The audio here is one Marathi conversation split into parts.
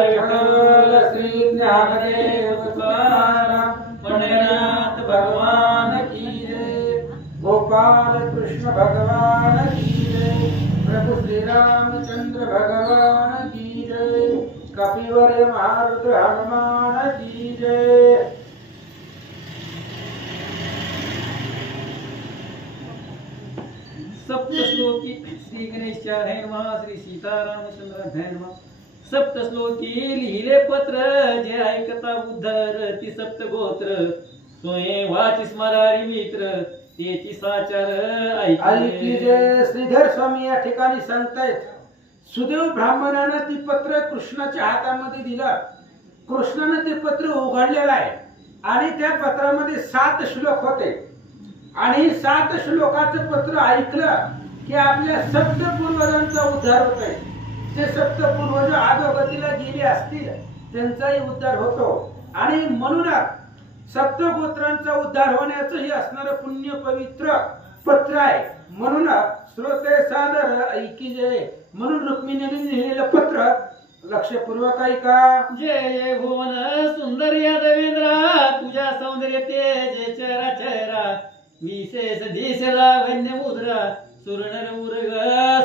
विठ्ठल श्री ज्ञानदेव तुकाराम पंढरीनाथ भगवान की जय। गोपाल कृष्ण भगवान की जय। प्रभु श्री रामचंद्र भगवान की जय। कपिवर मारुत हनुमान की जय। सप्तश्लोकी श्री गणेशाय नमः। श्री सीतारामचंद्राय नमः। सप्तश्लोकी लिहिले पत्र जे ऐकता उद्धर ती सप्तगोत्र स्वयं वाची स्मरारी मित्र त्याची साचार ऐकी जे श्रीधर स्वामी या ठिकाणी सांगतायत सुदेव ब्राह्मणाने ती पत्र कृष्णाच्या हातामध्ये दिलं। कृष्णाने ते पत्र उघडलेलं आहे आणि त्या पत्रामध्ये 7 श्लोक होते आणि 7 श्लोकाचं पत्र ऐकलं की आपल्या सप्त पूर्वजांचा उद्धार होतोय। ते सप्त पूर्वज अधोगतीला गेले असतील त्यांचाही उद्धार होतो आणि म्हणूनच सप्त गोत्रांचा उद्धार होण्याचं हे असणारं पुण्य पवित्र पत्र आहे। म्हणून श्रोते सादर ऐकी जय म्हणून रुक्मिणीने लिहिलेलं पत्र लक्षपूर्वक ऐका। जय भुवन सुंदर या देवेंद्रा तुझ्या सौंदर्य तेज चरा चरा विशेष दिसला वन्य मुद्रा सुरनर मुरग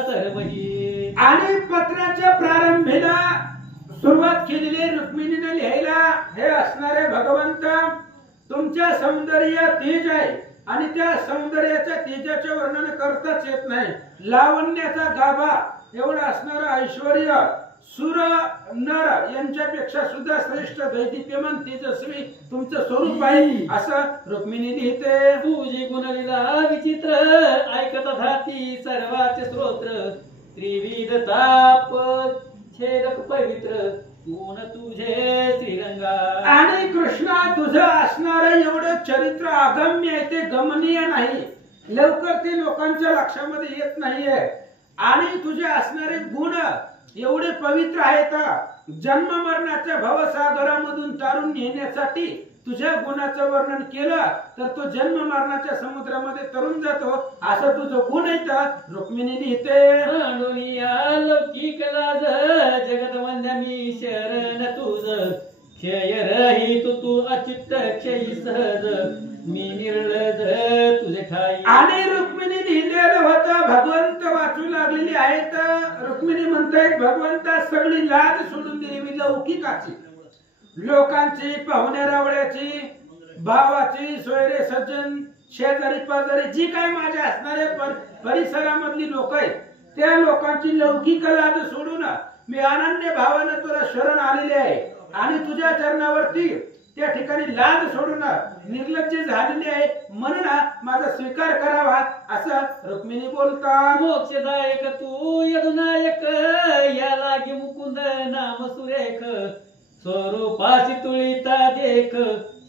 सर्वही। आणि पत्राच्या प्रारंभीला सुरुवात केलेली रुक्मिणीने लिहायला हे असणारे भगवंत तुमच्या सौंदर्य तेज आहे आणि त्या सौंदर्याच्या तेजाचे वर्णन करताच येत नाही। लावण्याचा गाभा एवढा असणारा ऐश्वर्य सुर नर यांच्यापेक्षा सुद्धा श्रेष्ठ दैदिप्यमान तेजस्वी तुमचं स्वरूप आहे असं रुक्मिणी लिहिते। तुझी गुणलीला विचित्र ऐकत धाती सर्वाचे स्तोत्र त्रिविध ताप छेदक पवित्र गुण तुझे श्रीरंगा। आणि कृष्णा तुझं असणार एवढं चरित्र अगम्य आहे ते गमनीय नाही लवकर ते लोकांच्या लक्षामध्ये येत नाहीये आणि तुझे असणारे गुण एवढे पवित्र आहेत जन्म मरणाच्या भवसागरामधून तारून नेण्यासाठी तुझ्या गुणाचं वर्णन केलं तर तो जन्म मरणाच्या समुद्रामध्ये तरून जातो असं तुझं गुण आहे। रुक्मिणी लिहिते लौकिक लाज जगत वंद्य मी शरण तुझ क्षय रहित तू अचित्त क्षयी सहज मी निर्लज तुझे ठाई। आणि रुक्मिणी लिहिलेलं होतं भगवंत वाचू लागलेली आहेत। रुक्मिणी म्हणतायत भगवंता सगळी लाज सोडून दिली लौकिकाची लोकांची पाहुण्या रावळ्याची भावाची सोयरे सज्जन शेजारी पाजारी जी काय माझ्या असणाऱ्या परिसरामधली लोक आहेत त्या लोकांची लौकिक लाज सोडून मी अनन्य भावाने तुला शरण आलेले आहे आणि तुझ्या चरणावरती त्या ठिकाणी लाज सोडून निर्लज्ज झालेली आहे म्हणून माझा स्वीकार करावा असं रुक्मिणी बोलतात। मोक्षदायक तू यदुनायक या लागी मुकुंद नाम सुरेख स्वरूपाशी तुळीता देख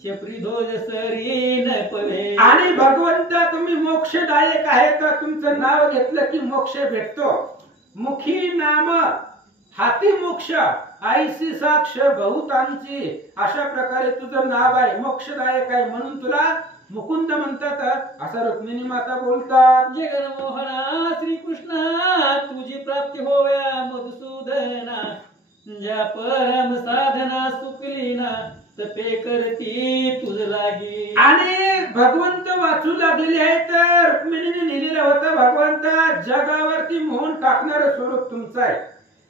शेपरी ध्वज सरीन पवे। आणि भगवंत तुम्ही मोक्षदायक आहे तर तुमचं नाव घेतलं की मोक्ष भेटतो। मुखी नाम हाती मोक्ष आईसी साक्ष बहुतांची अशा प्रकारे तुझं नाव आहे मोक्षदायक आहे म्हणून तुला मुकुंद म्हणतात असं रुक्मिणी माता बोलतात। जगन्मोहना श्रीकृष्णा तुझी प्राप्ती होव्या मधुसूदना ज्या परम साधना सुकलीना तपे करती तुझ लागी। आणि भगवंत वाचू लागलेले आहे तर रुक्मिणीने लिहिलेलं होतं भगवंता जगावरती मोहन टाकणारं स्वरूप तुमचं आहे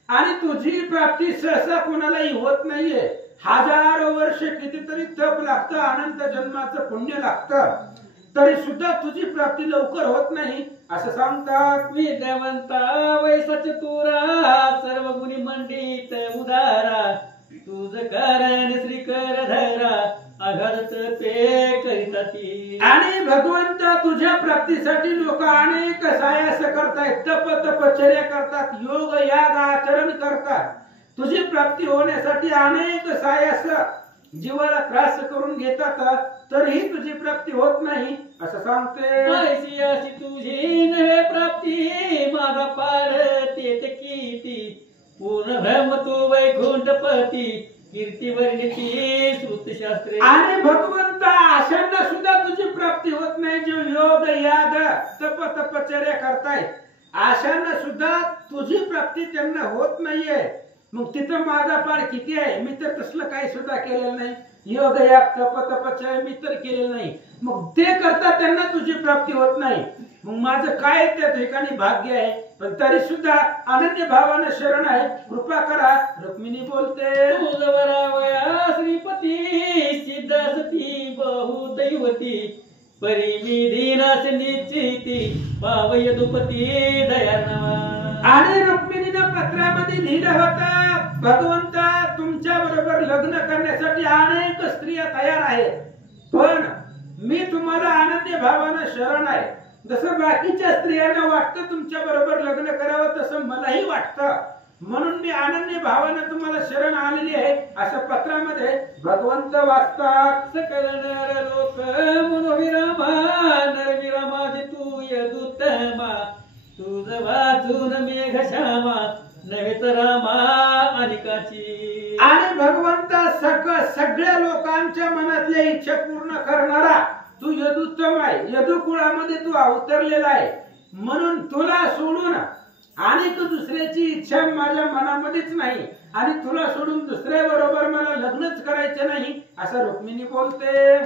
आणि तुझी प्राप्ती सहसा कोणालाही होत नाहीये। हजारो वर्ष कितीतरी तप लागतं अनंत जन्माचं पुण्य लागतं तरी सुद्धा तुझी प्राप्ती लवकर होत नाही असं सांगतात। विद्यावंता वैसच तुरा सर्व गुणी मंडित उदारा तुझ कारण श्रीकर धरा आघात पे करिताती। आणि भगवंता तुझ्या प्राप्तीसाठी लोक अनेक सायास करतात तप तपचर्या करतात योग याग आचरण करतात तुझी प्राप्ती होण्यासाठी अनेक सायास जीवाला त्रास करून घेतात तरीही तुझी प्राप्ती होत नाही असं सांगते। ऐशी अशी तुझी नव्हे प्राप्ती माझा पार तेत कीर्ती पूर्ण ब्रह्म तू वैकुंठपती कीर्ती वर्णिती श्रुतशास्त्रे। आणि भगवंता अशांना सुद्धा तुझी प्राप्ती होत नाही जो योग याग तप तपचर्या करतायत अशांना सुद्धा तुझी प्राप्ती त्यांना होत नाहीये मग तिथं माझा पाड किती आहे? मी तर तसलं काही सुद्धा केलेलं नाही. योग याग तप तपश्चर्या मी तर केलेलं नाही. मग ते करता त्यांना तुझी प्राप्ती होत नाही. मग माझं काय त्या ठिकाणी भाग्य आहे? पण तरी सुद्धा अनन्य भावानं शरण आहे, कृपा करा. रुक्मिणी बोलते, तुझवरावया श्रीपती सिद्ध सती बहुदैवती परी मी धीनास निश्चिती पावय दुपती दयार्णवा. आणि रुक्मिणीनं पत्रामध्ये लिहिलं होतं, भगवंता तुमच्या बरोबर लग्न करण्यासाठी अनेक स्त्रिया तयार आहेत, पण मी तुम्हाला अनन्य भावानं शरण आहे. जसं बाकीच्या स्त्रियांना वाटतं तुमच्या बरोबर लग्न करावं, तसं मलाही वाटतं. म्हणून मी अनन्य भावानं तुम्हाला शरण आलेली आहे, असं पत्रामध्ये भगवंत वाचतात. सकल नर लोक मनोविरामा नरविरामाजी तू यदुत्तमा तुझ वाचून मेघ श्यामा नव्हे तर रामा अनिकाची. आणि भगवंता सगळ्या लोकांच्या मनातल्या इच्छा पूर्ण करणारा तू यदुत्तम आहे. यदु कुळामध्ये तू अवतरलेला आहे, म्हणून तुला सोडून अनेक दुसऱ्याची इच्छा माझ्या मनामध्येच नाही, आणि तुला सोडून दुसऱ्या बरोबर मला लग्नच करायचं नाही, असं रुक्मिणी बोलते.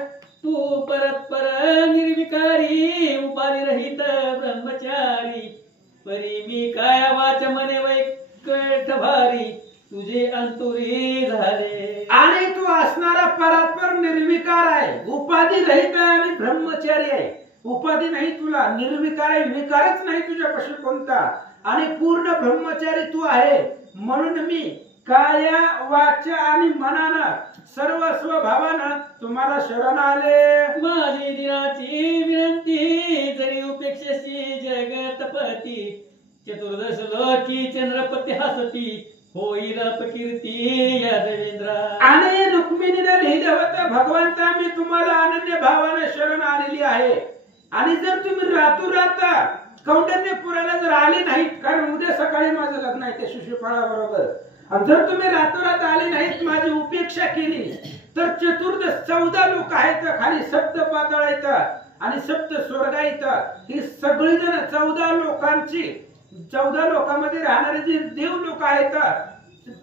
तू परस्पर निर्विकारी उपाधी रहित ब्रह्मचारी परी मी काय वाच मने वैकट भारी तुझे अंतुरी झाले. आणि तू असणारा परस्पर निर्विकार आहे, उपाधी रहित आहे आणि ब्रह्मचारी आहे. उपाधी नाही तुला, निर्विकार आहे, विकारच नाही तुझ्यापाशी कोणता, आणि पूर्ण ब्रह्मचारी तू आहे. म्हणून मी काया वाचा आणि मनानं सर्व स्वभावानं तुम्हाला शरण आले. माझी दिनाची विनंती जरी उपेक्षेशी जगतपती चतुर्दश लोकी चंद्रपती हसती होईल अपकीर्ती या देवेंद्रा. आणि रुक्मिणीने लिहिलं होतं, भगवंता मी तुम्हाला अनन्य भावानं शरण आलेली आहे, आणि जर तुम्ही रातोरात कौंडण्यपुराला जर आले नाहीत, कारण उद्या सकाळी माझं लग्न आहे त्या शिशुपाळा बरोबर, आणि जर तुम्ही रातोरात आले नाहीत, माझी उपेक्षा केली, तर चतुर्दश 14 लोक आहेत, खाली सप्त पाताळ आहेत आणि सप्त स्वर्ग आहेत. ही सगळी जण 14 लोकांची 14 लोकांमध्ये राहणारे जे देव लोक आहेत,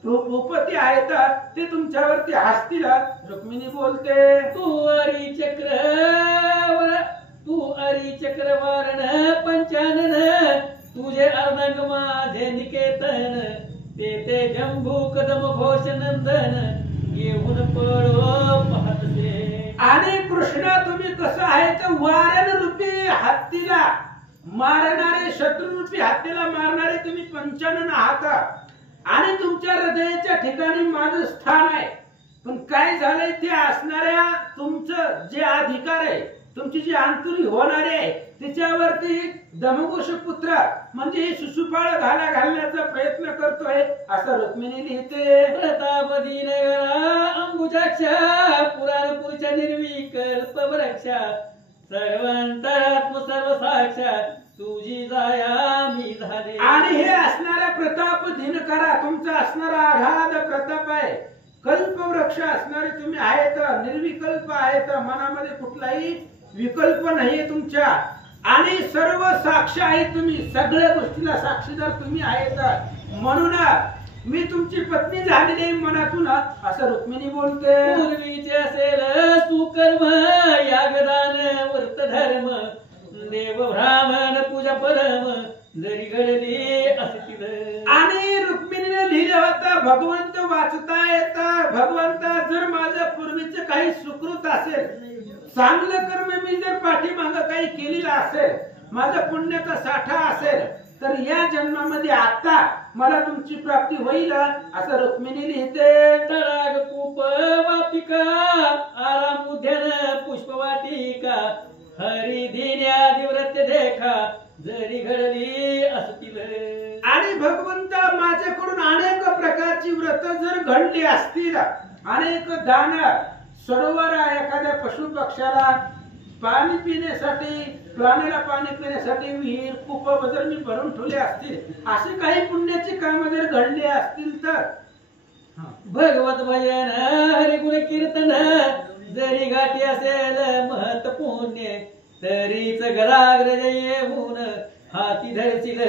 भूपती आहेत, ते तुमच्यावरती हसतील. रुक्मिणी बोलते, तू अरी चक्रवारण पंचानन तुझे अर्धांग माझे निकेतन ते जंबू कदम घोष नंदन येऊन पळो पाहतसे. आणि कृष्ण तुम्ही कसं आहे तर वारण रूपी हत्तीला मारणारे, शत्रू रूपी हत्तीला मारणारे तुम्ही पंचानन आहात, आणि तुमच्या हृदयाच्या ठिकाणी माझं स्थान आहे. पण काय झालंय, ते असणाऱ्या तुमचं जे अधिकार आहे, तुमची जी अंतुरी होणारी आहे, तिच्यावरती दमघोष पुत्र म्हणजे शिशुपाळ घालण्याचा प्रयत्न करतोय, असं रुक्मिणी लिहिते. प्रतापदीन अंबुजाक्षा पुराणपुरच्या निर्विकल्प वृक्षा सर्वांतरात्म सर्व साक्षात तुझी जाया मी झाले. आणि हे असणारा प्रताप दिनकरा तुमचा असणारा आघात प्रताप आहे, कल्पवृक्ष असणारे तुम्ही आहेत, निर्विकल्प आहेत, मनामध्ये कुठलाही विकल्प नाहीये तुमच्या, आणि सर्व साक्ष आहे तुम्ही, सगळ्या गोष्टीला साक्षीदार तुम्ही आहेत. म्हणून मी तुमची पत्नी झालेली मनातून, असं रुक्मिणी बोलते. पूर्वीचे असेल सुकर्म यागदान व्रत धर्म देव ब्राह्मण पूजा परम जरी घडली असतील. आणि रुक्मिणीने लिहिलं होतं, भगवंत वाचता येत, भगवंता जर माझं पूर्वीचं काही सुकृत असेल, चांगलं कर्म मी जर पाठीमागं काही केलेलं असेल, माझा पुण्याचा साठा असेल, तर या जन्मामध्ये आता मला तुमची प्राप्ती होईल, असं रुक्मिणी लिहिते. तडाग कूप वापिका आराम उद्यान पुष्पवाटिका हरी दिन्यादी व्रत देखा जरी घडली असतील. आणि भगवंता माझ्याकडून अनेक प्रकारची व्रत जर घडली असतील, अनेक दान, सरोवर एखाद्या पशु पक्षाला पाणी पिण्यासाठी, प्राण्याला पाणी पिण्यासाठी विहीर कूप जर मी भरून ठेवले असतील, असे काही पुण्याची कामं जर घडली असतील, तर भगवत भजन हरिगुण कीर्तन जरी गाठी असेल महत पुण्य तरीच गराग्रज येऊन हाती धरशील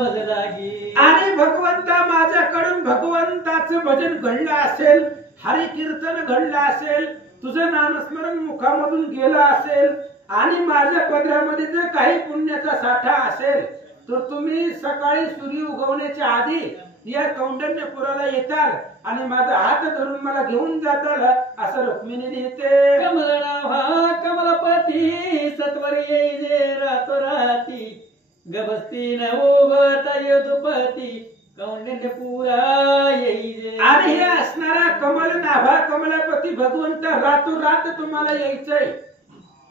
मज लागी. आणि भगवंता माझ्याकडून भगवंता देवाचं भजन घडलं असेल, हरी कीर्तन घडलं असेल, तुझं नामस्मरण मुखामधून गेलं असेल आणि माझ्या पदरामध्ये जर काही पुण्याचा साठा असेल तर तुम्ही सकाळी सूर्य उगवण्याच्या आधी या कौंडण्यपुराला येताल आणि माझा हात धरून मला घेऊन जाताल असं रुक्मिणी लिहिते. कमल नाभा कमलपती सत्वर येईजे रातोराती गबस्ती न उगवता यदुपती कौंडण्यपुरा येईजे. आणि हे असणारा कमल नाभा कमलापती भगवंत रातोरात तुम्हाला यायचंय.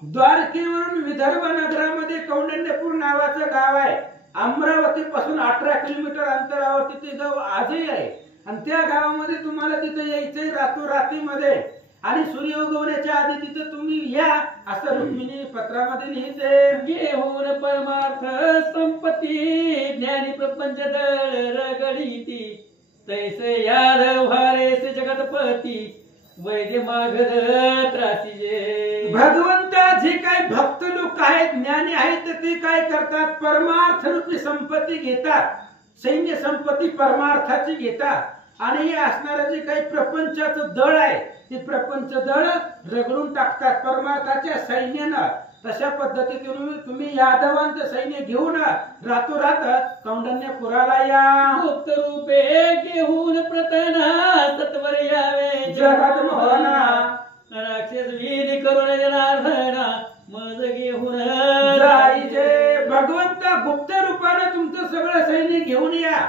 द्वारकेवरून विदर्भ नगरामध्ये कौंडण्यपूर नावाचं गाव आहे. अमरावती पासून 18 किलोमीटर अंतरावरती ते गाव आजही आहे आणि त्या गावामध्ये तुम्हाला तिथे यायचंय रातोरातीमध्ये आणि सूर्य उगवण्याच्या आधी तिथे तुम्ही या असं रुक्मिणी पत्रामध्ये लिहिते. घेऊन परमार्थ संपत्ती ज्ञानी प्रपंच दळ रगडीती तैसे यादव हारेसे जगतपती वैद्य मागध त्रासीजे. भगवंता जे काही भक्त लोक आहेत, ज्ञानी आहेत, ते काय करतात, परमार्थ रूपी संपत्ती घेतात, सैन्य संपत्ती परमार्थाची घेतात आणि हे असणारं जे काही प्रपंचाचं दळ आहे ते प्रपंच दळ रगडून टाकतात परमार्थाच्या सैन्यानं. तशा पद्धतीने तुम्ही यादवांचं सैन्य घेऊन रातोरात कौंडण्यपुराला या. गुप्त रूपे घेऊन प्रतना सत्वर यावे जगत मोहना राक्षस विधी करून जनार्दना मज घेऊन जाईजे. भगवंता गुप्त रूपाने तुमचं सगळं सैन्य घेऊन या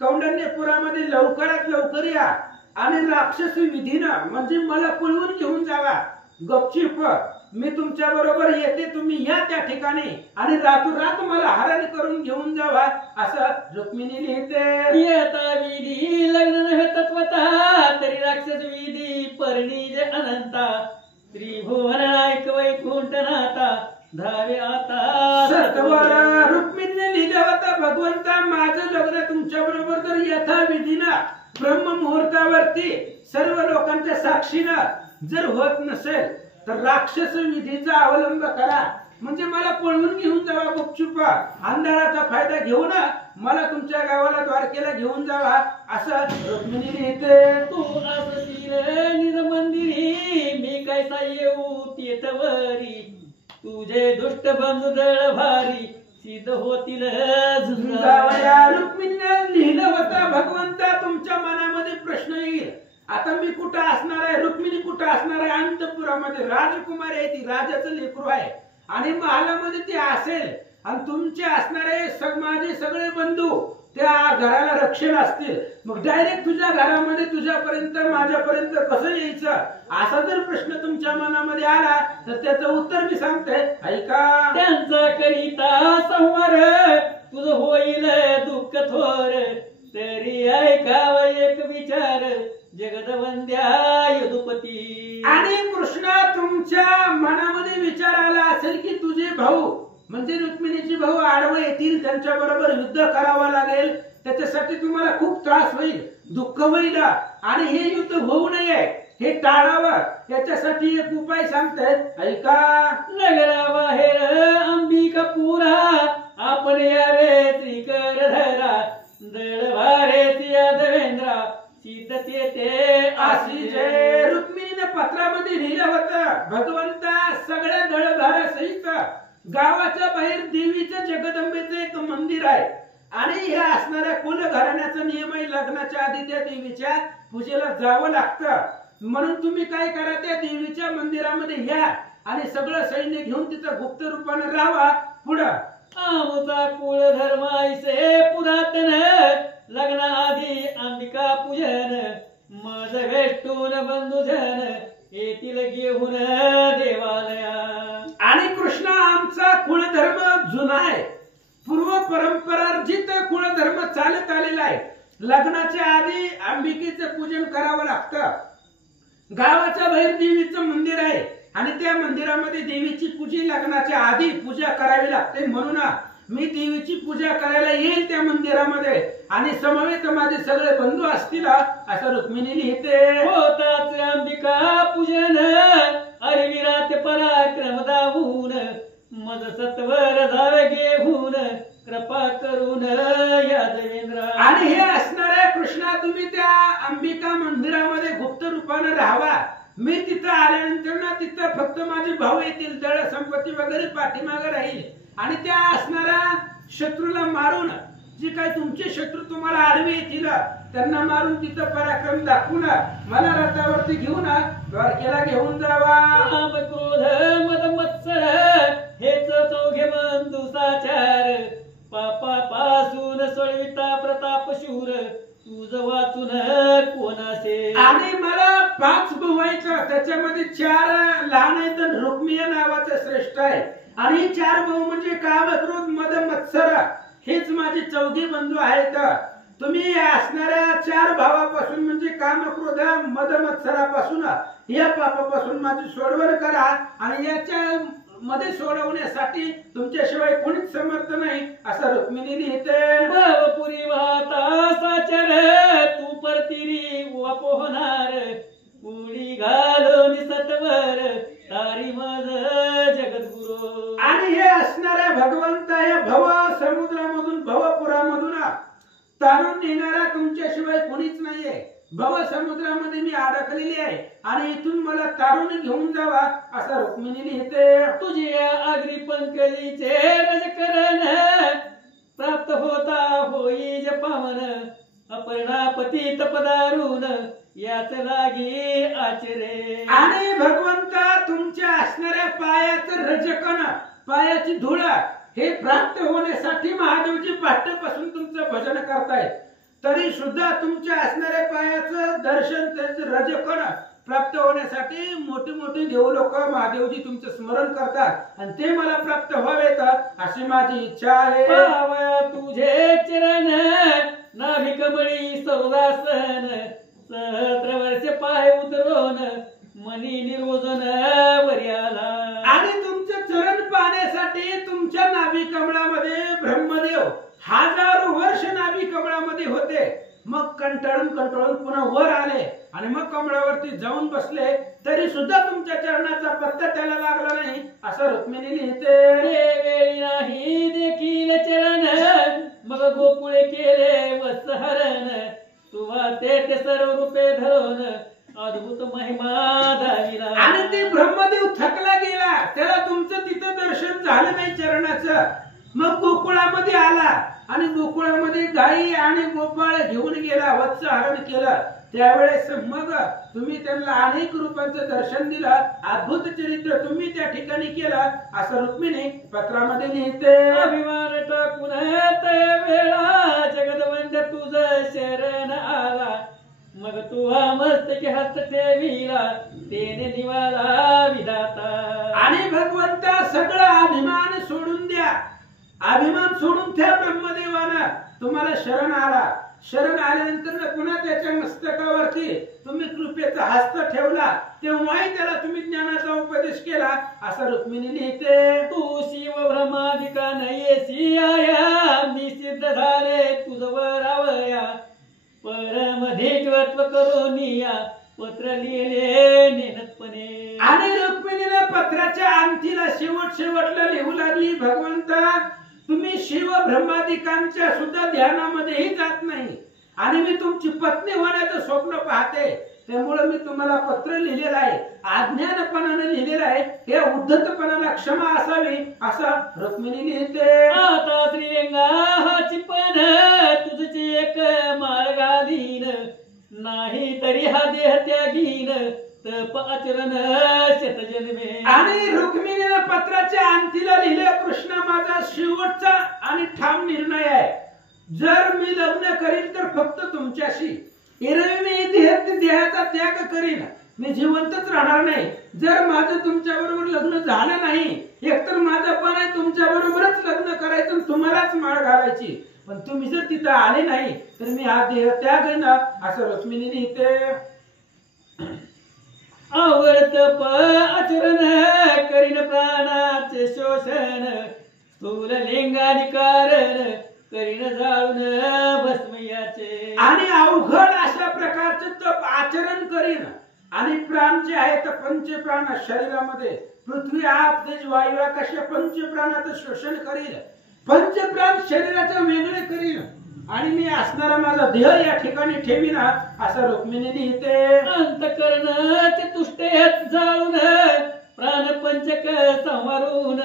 कौंडण्यपुरामध्ये लवकरात लवकर या आणि राक्षसी विधीनं म्हणजे मला पळवून घेऊन जावा. गपचिप मी तुमच्या बरोबर येते, तुम्ही या त्या ठिकाणी आणि रातोरात मला हरण करून घेऊन जावा असं रुक्मिणी लिहिते. येता विधी लग्न नव्हे तत्वतः तरी राक्षस विधी परणी जे अनंता त्रिभुवन ऐक वैकुंठ नाथा धावे आता सत्वर. रुक्मिणीने लिहिलं होतं, भगवंता माझं लग्न तुमच्या बरोबर जर यथाविधीनं ब्रह्म मुहूर्तावरती सर्व लोकांच्या साक्षीनं जर होत नसेल तर राक्षस विधीचा अवलंब करा म्हणजे मला पळवून घेऊन जावा गुपचूप अंधाराचा फायदा घेऊन मला तुमच्या गावाला द्वारकेला घेऊन जावा असं रुक्मिणी लिहिते. तू असशील निज मंदिरी मी कैसा येऊ तीर्थवरी तुझे दुष्ट बंधू दळ भारी सिद्ध होतील झुंजावया. रुक्मिणीने लिहिलं होतं, भगवंता तुमच्या मनामध्ये प्रश्न येईल आता मी कुठं असणार आहे, रुक्मिणी कुठं असणार आहे. अंतपुरामध्ये राजकुमारी आहे, ती राजाचं लेकरू आहे आणि महालामध्ये ती असेल आणि तुमचे असणारे माझे सगळे बंधू त्या घराला रक्षण असतील. मग डायरेक्ट तुझ्या घरामध्ये तुझ्यापर्यंत माझ्यापर्यंत कसं यायचं असा जर प्रश्न तुमच्या मनामध्ये आला तर त्याचं उत्तर मी सांगते, ऐका. त्यांचा करिता संवार तुझ होईल दुःख थोर तरी ऐकाव एक विचार जगदवंद्या यदुपती. आणि कृष्णा तुमच्या मनामध्ये विचार आला असेल की तुझे भाऊ म्हणजे रुक्मिणीचे भाऊ आडवे येतील, त्यांच्या बरोबर युद्ध करावं लागेल, त्याच्यासाठी तुम्हाला खूप त्रास होईल, दुःख होईल आणि हे युद्ध होऊ नये, हे टाळावं, याच्यासाठी एक उपाय सांगते, ऐका. नगराबाहेर अंबिका पुरा आपण यावे श्रीकर धरा दळ भारे यादवेंद्रा सीते ते आशीजे. रुक्मिणीने पत्रामध्ये लिहिलं होतं, भगवंता सगळ्या दळभारा सहित गावाच्या बाहेर देवीचं जगदंबेचं एक मंदिर आहे आणि हे असणाऱ्या कुल घराण्याचा नियम आहे, लग्नाच्या आधी त्या देवीच्या पूजेला जावं लागतं. म्हणून तुम्ही काय करा, त्या देवीच्या मंदिरामध्ये या आणि सगळं सैन्य घेऊन तिथं गुप्त रूपाने राहा. पुढं आमचा कुळ धर्म ऐसे पुरातन लग्नाआधी अंबिका पूजन मज वेष्टून बंधुजन येतील घेऊन देवालया. आणि कृष्ण आमचा कुळधर्म जुना आहे, पूर्व परंपरार्जित कुळधर्म चालत आलेला आहे. लग्नाच्या आधी अंबिकेचं पूजन करावं लागतं. गावाच्या बाहेर देवीचं मंदिर आहे आणि त्या मंदिरामध्ये देवीची पूजा लग्नाच्या आधी पूजा करावी लागते. म्हणून मी देवीची पूजा करायला येईल त्या मंदिरामध्ये आणि समवेत माझे सगळे बंधू असतील असं रुक्मिणी लिहिते. होताच अंबिका पूजन अरविरात पराक्रम दावून मज सत्वर जावे घेऊन कृपा करून यादवेंद्र. आणि हे असणाऱ्या कृष्णा तुम्ही त्या अंबिका राहावा. मी तिथं आल्यानंतर ना तिथं फक्त माझे भाऊ येतील, दळ संपत्ती वगैरे पाठीमागे राहील आणि त्या असणाऱ्या शत्रूला मारून, जे काही तुमचे शत्रू तुम्हाला आडवे येतील त्यांना मारून तिथं पराक्रम दाखवून मला रथावरती घेऊन द्वारकेला घेऊन जावा. काम क्रोध मद मत्सर हेच चौघे बंधू साचार, पापापासून सोडविता प्रताप शूर, तुझ वाचून कोणासे. आणि मला 5 भाऊ आहेत, त्याच्यामध्ये 4 लहान आहेत, रुक्मिय नावाचा श्रेष्ठ आहे. आणि 4 भाऊ म्हणजे काम क्रोध मद मत्सर हेच माझे चौघे बंधू आहेत. तुम्ही असणाऱ्या 4 भावापासून म्हणजे काम क्रोध मद मत्सरापासून या पापापासून माझी सोडवण करा. आणि याच्या मध्ये सोडवण्यासाठी तुमच्याशिवाय कोणीच समर्थ नाही असं रुक्मिणी लिहिते. भावपुरी वाहता साचर तू परतिरी वापोहणार, उडी घालून सत्वर तारी मज जगद्गुरु. आणि हे असणाऱ्या भगवंता या भव समुद्रामधून भवपुरामधून तारून नेणारा तुमच्याशिवाय कोणीच नाहीये. भव समुद्रामध्ये मी अडकलेली आहे आणि इथून मला तारून घेऊन जावा असं रुक्मिणी लिहिते. तुझे आगरी पंकजीचे रजकरण प्राप्त होता होई ज पावन, अपर्णापती तपदारून याच लागी आचरे. आणि भगवंता तुमच्या असणाऱ्या पायाचं रजकण, पायाची धूळ हे प्राप्त होण्यासाठी महादेवजी पाठ्यापासून तुमचं भजन करतायत. तरी सुद्धा तुमच्या असणाऱ्या पायाचं दर्शन, त्याचं रजकण प्राप्त होण्यासाठी मोठे मोठे देव लोक महादेवजी तुमचं स्मरण करतात आणि ते मला प्राप्त व्हावेत अशी माझी इच्छा आहे. पावया तुझे चरण नाभी कमळी सौदासन, सहस्र वर्ष पाय उतरवून मनी निर्वोजन वर्याला. आणि तुमचं चरण पाहण्यासाठी तुमच्या नाभी कमळामध्ये ब्रह्मदेव 1000 वर्ष नाभी कमळामध्ये होते. मग कंटाळून पुन्हा वर आले आणि मग कमळावरती जाऊन बसले, तरी सुद्धा तुमच्या चरणाचा पत्ता त्याला लागला नाही असं रुक्मिणी लिहिते. वेळी नाही देखील चरण मग गोकुळे केले वत्सहरण, तुवा ते सर्व रूपे धरून अद्भुत महिमा दाविला. आणि ते ब्रह्मदेव थकला गेला, त्याला तुमचं तिथं दर्शन झालं नाही चरणाचं. मग गोकुळामध्ये आला आणि गोकुळामध्ये गाई आणि गोपाळ घेऊन गेला, वत्स हरण केलं. त्यावेळेस मग तुम्ही त्यांना अनेक रूपांचं दर्शन दिलं, अद्भुत चरित्र तुम्ही त्या ठिकाणी केलं असं रुक्मिणी पत्रामध्ये लिहिते. अभिमान टाकून वेळा जगदवंद तुझ शरण आला, मग तू मस्तकी हस्त ठेविला तेने निवाला विधाता. आणि भगवंता सगळं अभिमान सोडून द्या, अभिमान सोडून त्या ब्रह्मदेवानं तुम्हाला शरण आला. शरण आल्यानंतर पुन्हा त्याच्या मस्तकावरती तुम्ही कृपेचा हस्त ठेवला, तेव्हाही त्याला तुम्ही ज्ञानाचा उपदेश केला असं रुक्मिणी लिहिते. तू शिव ब्रह्मादिका नयेसी आया, निषिद्ध झाले तुझवर आवया, परमधित्वत्व करून या पत्र लिहिले नेनतपणे. आणि रुक्मिणीने पत्राच्या अंतीला शेवटला लिहू लागली, भगवंता तुम्ही शिव ब्रह्मादिकांच्या सुद्धा ध्यानामध्येही जात नाही आणि मी तुमची पत्नी होण्याचं स्वप्न पाहते, त्यामुळे मी तुम्हाला पत्र लिहिलेलं आहे, अज्ञानपणाने लिहिलेलं आहे, हे उद्धतपणाला क्षमा असावी असं रुक्मिणी लिहिते. आता श्रीरंगाची पण तुझची एक माळ घालीन, नाही तरी हा देह त्यागीन तप आचरण शतजन्मे. आणि रुक्मिणीने पत्राच्या अंतीला लिहिले, कृष्ण माझा शेवटचा आणि ठाम निर्णय आहे, जर मी लग्न करीन तर फक्त तुमच्याशी, एरवी मी देहाचा त्याग करीन, मी जिवंतच राहणार नाही. जर माझं तुमच्या बरोबर लग्न झालं नाही, एकतर माझं पण आहे तुमच्या बरोबरच लग्न करायचं, तुम्हालाच माळ घालायची, पण तुम्ही जर तिथं आले नाही तर मी हा देह त्याग आहे ना असं रुक्मिणी लिहिते. आवडत आचरण करीन प्राणाचे शोषण, स्थूल लिंगानी कारण करीन जाळून भस्मयाचे. आणि अवघड अशा प्रकारचे तप आचरण करीन आणि प्राण जे आहेत पंचप्राण शरीरामध्ये, पृथ्वी आप तेज वायू आकाश पंचप्राणाचं शोषण करीन, पंचप्राण शरीराचं वेगळे करीन आणि मी असणारा माझा देह या ठिकाणी ठेवीना असं रुक्मिणी लिहिते. अंतकरणाचे तुष्टेत जाळून प्राण पंचक संवारून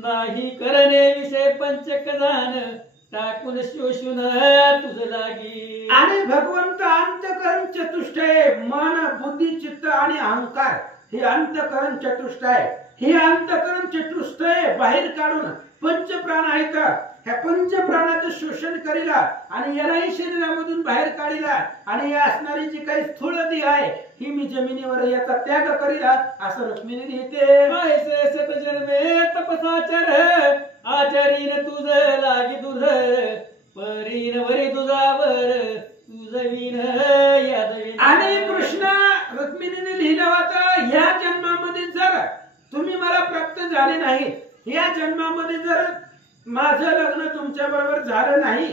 दाही करणे विषय पंचक जाण टाकून शोषून तुझ लागी. आणि भगवंत अंतकरण चतुष्टय मन बुद्धी चित्त आणि अहंकार हे अंतकरण चतुष्टय. हे अंतकरण चतुष्टय बाहेर काढून पंच प्राण आहेत. ह्या पंच प्राणाचं शोषण करीला आणि यालाही शरीरामधून बाहेर काढीला आणि या असणारी जी काही स्थूल देह आहे ही मी जमिनीवर याचा त्याग करीला असं रुक्मिणी लिहिते. ऐसे शत जन्मे तपसाचर आचरीन तुझ लागी दुधर परीन वरी तुझावर तुझ विन यादविन. आणि कृष्ण रुक्मिणीने लिहिलं होतं या जन्मामध्ये जर तुम्ही मला प्राप्त झाले नाही, या जन्मामध्ये जर माझं लग्न तुमच्या बरोबर झालं नाही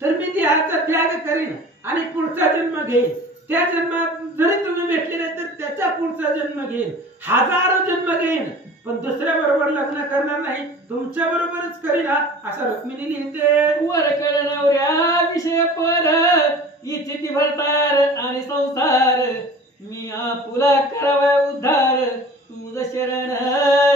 तर मी देहाचा त्याग करीन आणि पुढचा जन्म घेईन. त्या जन्मात जरी तुम्ही भेटले नाही तर त्याचा पुढचा जन्म घेईन, हजारो जन्म घेईन, पण दुसऱ्या बरोबर लग्न करणार नाही, तुमच्या बरोबरच करीन असं रुक्मिणी लिहिते. वर करणाऱ्या विषय पर इच्छिती भरतार आणि संसार मी आपुला करावा उद्धार तुझ शरण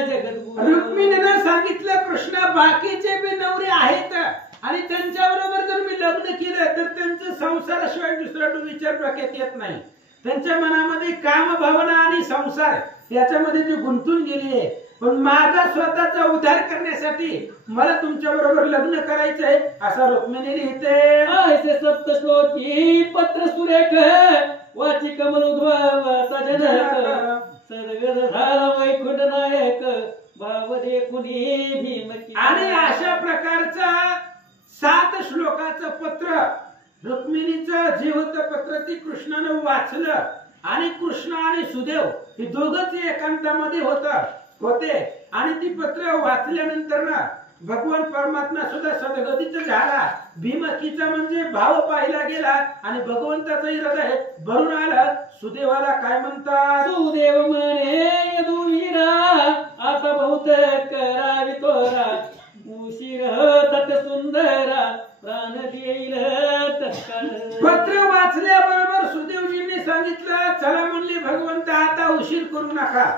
जगद्गुरु. रुक्मिणीने सांगितलं कृष्ण बाकीचे बी नवरे आहेत आणि त्यांच्या बरोबर जर मी लग्न केलं तर त्यांचं संसाराशिवाय दुसरा विचार डोक्यात येत नाही. त्यांच्या मनामध्ये काम भावना आणि संसार याच्यामध्ये ती गुंतून गेली आहे. पण माझा स्वतःचा उद्धार करण्यासाठी मला तुमच्या बरोबर लग्न करायचंय असं रुक्मिणी लिहिते. ऐसे सप्त श्लोकी पत्र सुरेख वाची कमलोद्भवाचा जनक सदगद झाला वैकुंठ नायक भाव देखुनी भीमकी. आणि अशा प्रकारचा 7 श्लोकाचं पत्र रुक्मिणीचं जे होतं पत्र ती कृष्णानं वाचलं आणि कृष्ण आणि सुदेव हे दोघंच एकांतामध्ये होते आणि ती पत्र वाचल्यानंतर ना भगवान परमात्मा सुद्धा सदगदित झाला. भीमकीचा म्हणजे भाव पाहिला गेला आणि भगवंताचं हृदय भरून आलं. सुदेवाला काय म्हणतात? सुदेव म्हणे यदुवीरा आता बहुत करावी तोरा उशीर तत सुंदरा प्राण देईल तत्काळ. पत्र वाचल्याबरोबर सुदेवजींनी सांगितलं चला म्हणले भगवंत आता उशीर करू नका,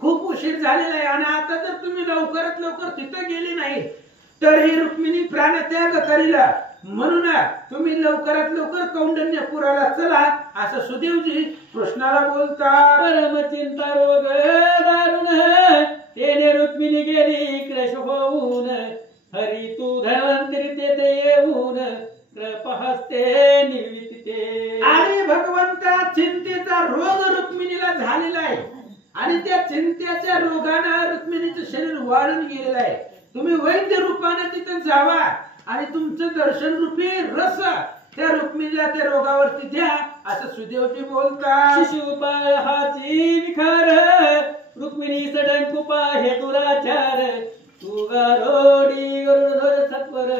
खूप उशीर झालेला आहे आणि आता जर तुम्ही लवकरात लवकर तिथं गेली नाही तर ही रुक्मिणी प्राणत्याग करीला, म्हणून तुम्ही लवकरात लवकर कौंडण्यपुराला चला असं सुदेवजी कृष्णाला बोलतात. परम चिंता रोग दारुण तेने रुक्मिणी गेली क्रश होऊन हरी तू धन्वंतरी तेथे येऊन कृपाहस्ते निविते. आणि भगवंता चिंतेचा रोग रुक्मिणीला झालेला आहे आणि त्या चिंतेच्या रोगानं रुक्मिणीचं शरीर वाळून गेलेलं आहे. तुम्ही वैद्य रूपाने तिथे जावा आणि तुमचं दर्शन रूपी रस त्या रुक्मिणीला त्या रोगावरती द्या असं सुदेवजी बोलतात. शिशुपाळ हाची विखार रुक्मिणी सडंकुपा हे दुराचार तू गारोडी गरुडधर सत्वर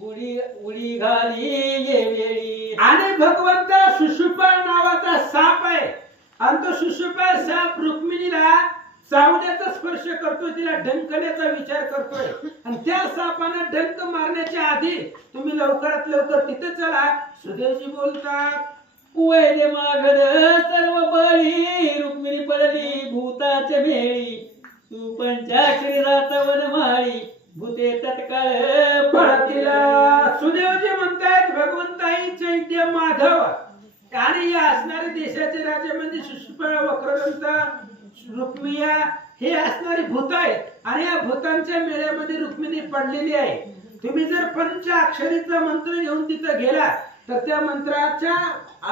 गुडी उडी घाली ये वेळी. आणि भगवंता शिशुपाळ नावाचा साप आहे आणि तो शिशुपाळ साप रुक्मिणीला चावण्याचा स्पर्श करतोय, तिला डंकण्याचा विचार करतोय आणि त्या सापानं डंक मारण्याच्या आधी तुम्ही लवकरात लवकर तिथे चला. सुदेवजी बोलतात. वैद्य मागड सर्व बळी रुक्मिणी पडली भूताच्या मेळी तू पंचाक्षरी रातवन माळी भूते तत्काळ पळतीला. सुदेवजी म्हणतायत भगवंताई चैत्य माधव आणि या असणारे देशाचे राजे म्हणजे शिशुपाळ वक्रदंत रुक्मिया हे असणारी भूत आहेत आणि या भूतांच्या मेळ्यामध्ये रुक्मिणी पडलेली आहे. तुम्ही जर पंचाक्षरीचा मंत्र घेऊन तिथं गेला तर त्या मंत्राच्या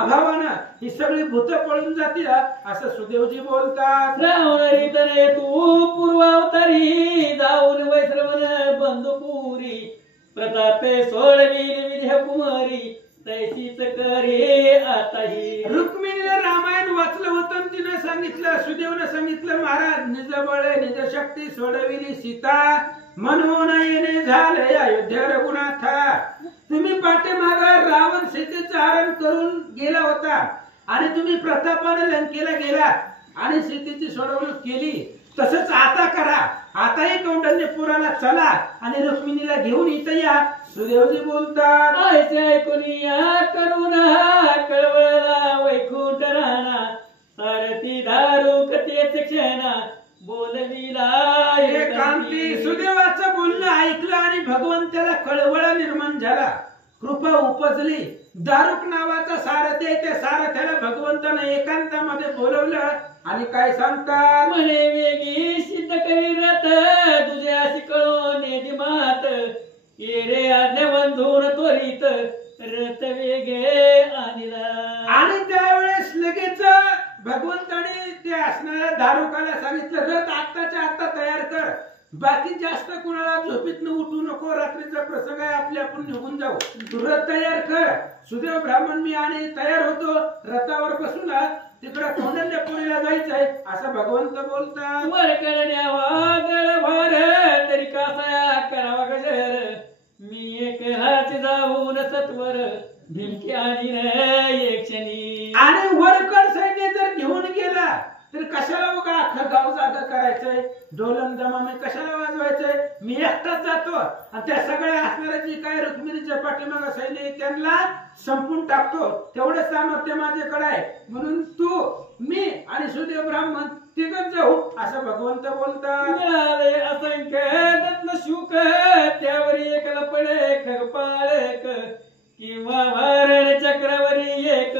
अभावानं ही सगळी भूत पळून जातील असं सुदेवजी बोलतात. रावणारी तरे तू पूर्वावतारी जाऊन वैश्रवण बंधुपुरी प्रतापे सोडविल विद्या कुमारी तैसीच करे आताही. रुक्मिणीने रामायण वाचलं होतं तिने सांगितलं, सुदेवने सांगितलं महाराज निज बळे निज शक्ती सोडविली सीता म्हणून येणे झाले अयोध्या रघुनाथा. तुम्ही पाठीमाग रावण सीतेचं हरण करून गेला होता आणि तुम्ही प्रतापाने लंकेला गेला आणि सीतेची सोडवणूक केली. तसंच आता करा, आताही कौंडण्यपुराला चला आणि रुक्मिणीला घेऊन इथं या. सुदेवजी बोलतात, ऐसे ऐकून या करुणा कळवळला वैकुंठ राणा, सारथी दारुक तेच क्षणा बोलविला एकांती. सुदेवाचं बोलणं ऐकलं आणि भगवंताला कळवळा निर्माण झाला, कृपा उपजली. दारुक नावाचा सारथी आहे, त्या सारथ्याला भगवंतानं एकांतामध्ये बोलवलं आणि काय सांगतात, म्हणे वेगी सिद्ध करी रथ तुझ्याशी कळो नेदी मात, ये रे आज्ञाबंधून त्वरित रथ वेगे आणला. आणि त्यावेळेस लगेच भगवंताने ते असणाऱ्या दारुकाला सांगितलं, रथ आत्ताच्या आत्ता तयार कर, बाकी जास्त कुणाला झोपीतनं उठू नको, रात्रीचा प्रसंग आहे, आपले आपण निघून जाऊ, तू रथ तयार कर. सुदेव ब्राह्मण मी आणि तयार होतो, रथावर बसून तिकडे कौंडल्यपुरीला जायचंय असं भगवंत बोलतात. वर करण्यावा दळभार तरी कासा करावा गजर, मी एकलाच जाऊन सत्वर भिमकी आणि एक क्षणी. आणि वरकड सैन्य जर घेऊन गेला तर कशाला उगा अख्खं गाव जागा करायचंय, ढोलन दमामे कशाला वाजवायचंय, मी एकटाच जातो आणि त्या सगळ्या असणाऱ्या जी काय रुक्मिणीच्या पाठीमागं सैन्य आहे त्यांना संपून टाकतो, तेवढं सामर्थ्य माझ्याकडे आहे, म्हणून तू मी आणि सुदेव ब्राह्मण तिघच जाऊ असं भगवंत बोलतात. मिळाले असंख्य दत्त शुक त्यावरी एकला पडे खगपाळक, किंवा वारण चक्रावरी एक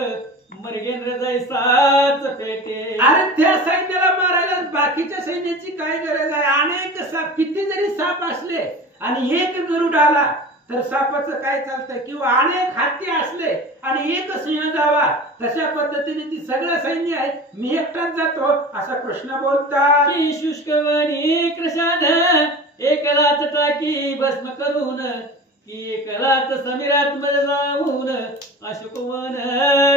मर्गेंद्र जैसाच पेटे. अरे त्या सैन्याला मारायला बाकीच्या सैन्याची काय गरज आहे, अनेक साप, किती जरी साप असले आणि एक गरुड आला तर सापाचं काय चालतंय, किंवा अनेक हत्ती असले आणि एक सिंह जावा, तशा पद्धतीने ती सगळं सैन्य आहे, मी एकटाच जातो असं कृष्ण बोलतात. की शुष्कवणी कृषाध एकलाच टाकी भस्म करून, की एकलाच समीरात मध्ये जाऊन अशोकवन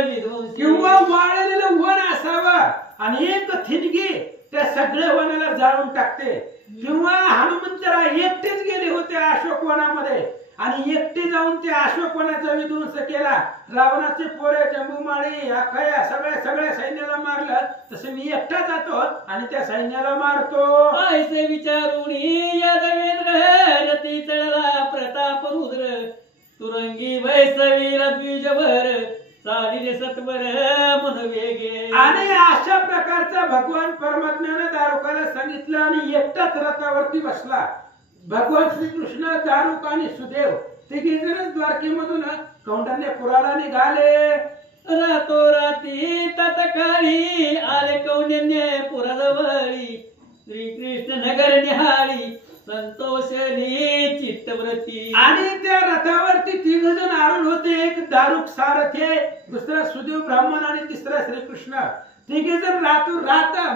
विध्वंसी. किंवा वाळलेलं वन असावं आणि एक थिनगी त्या सगळ्या वनाला जाळून टाकते. किंवा हनुमंतराव एकटेच गेले होते अशोक वनामध्ये आणि एकटे जाऊन त्या अशोक वनाचा विध्वंस केला, रावणाचे पोरे चंबुमाळी अखया सगळ्या सैन्याला मारलं, तसं मी एकटा जातो आणि त्या सैन्याला मारतो. ऐसे विचारून या देवेंद्र रती चढला प्रताप रुद्र, तुरंगी वैसवीर द्विजभर चालिले सत्वर मन वेगे. आणि अशा प्रकारचा भगवान परमात्म्याने दारुकाला सांगितलं आणि एकटाच रथावरती बसला. भगवान श्रीकृष्ण, दारुक आणि सुदेव तिघेजणच द्वारकेमधून कौंडण्यपुराला निघाले. रातोराती तत्काळी आले कौंडण्यपुराजवळी, श्रीकृष्ण नगर निहाळी संतोषली चित्तवृत्ती. आणि त्या रथावरती तिघ जण आरूढ होते, एक दारुक सारथी, दुसरा सुदेव ब्राह्मण आणि तिसरा श्रीकृष्ण. तिघे जण रात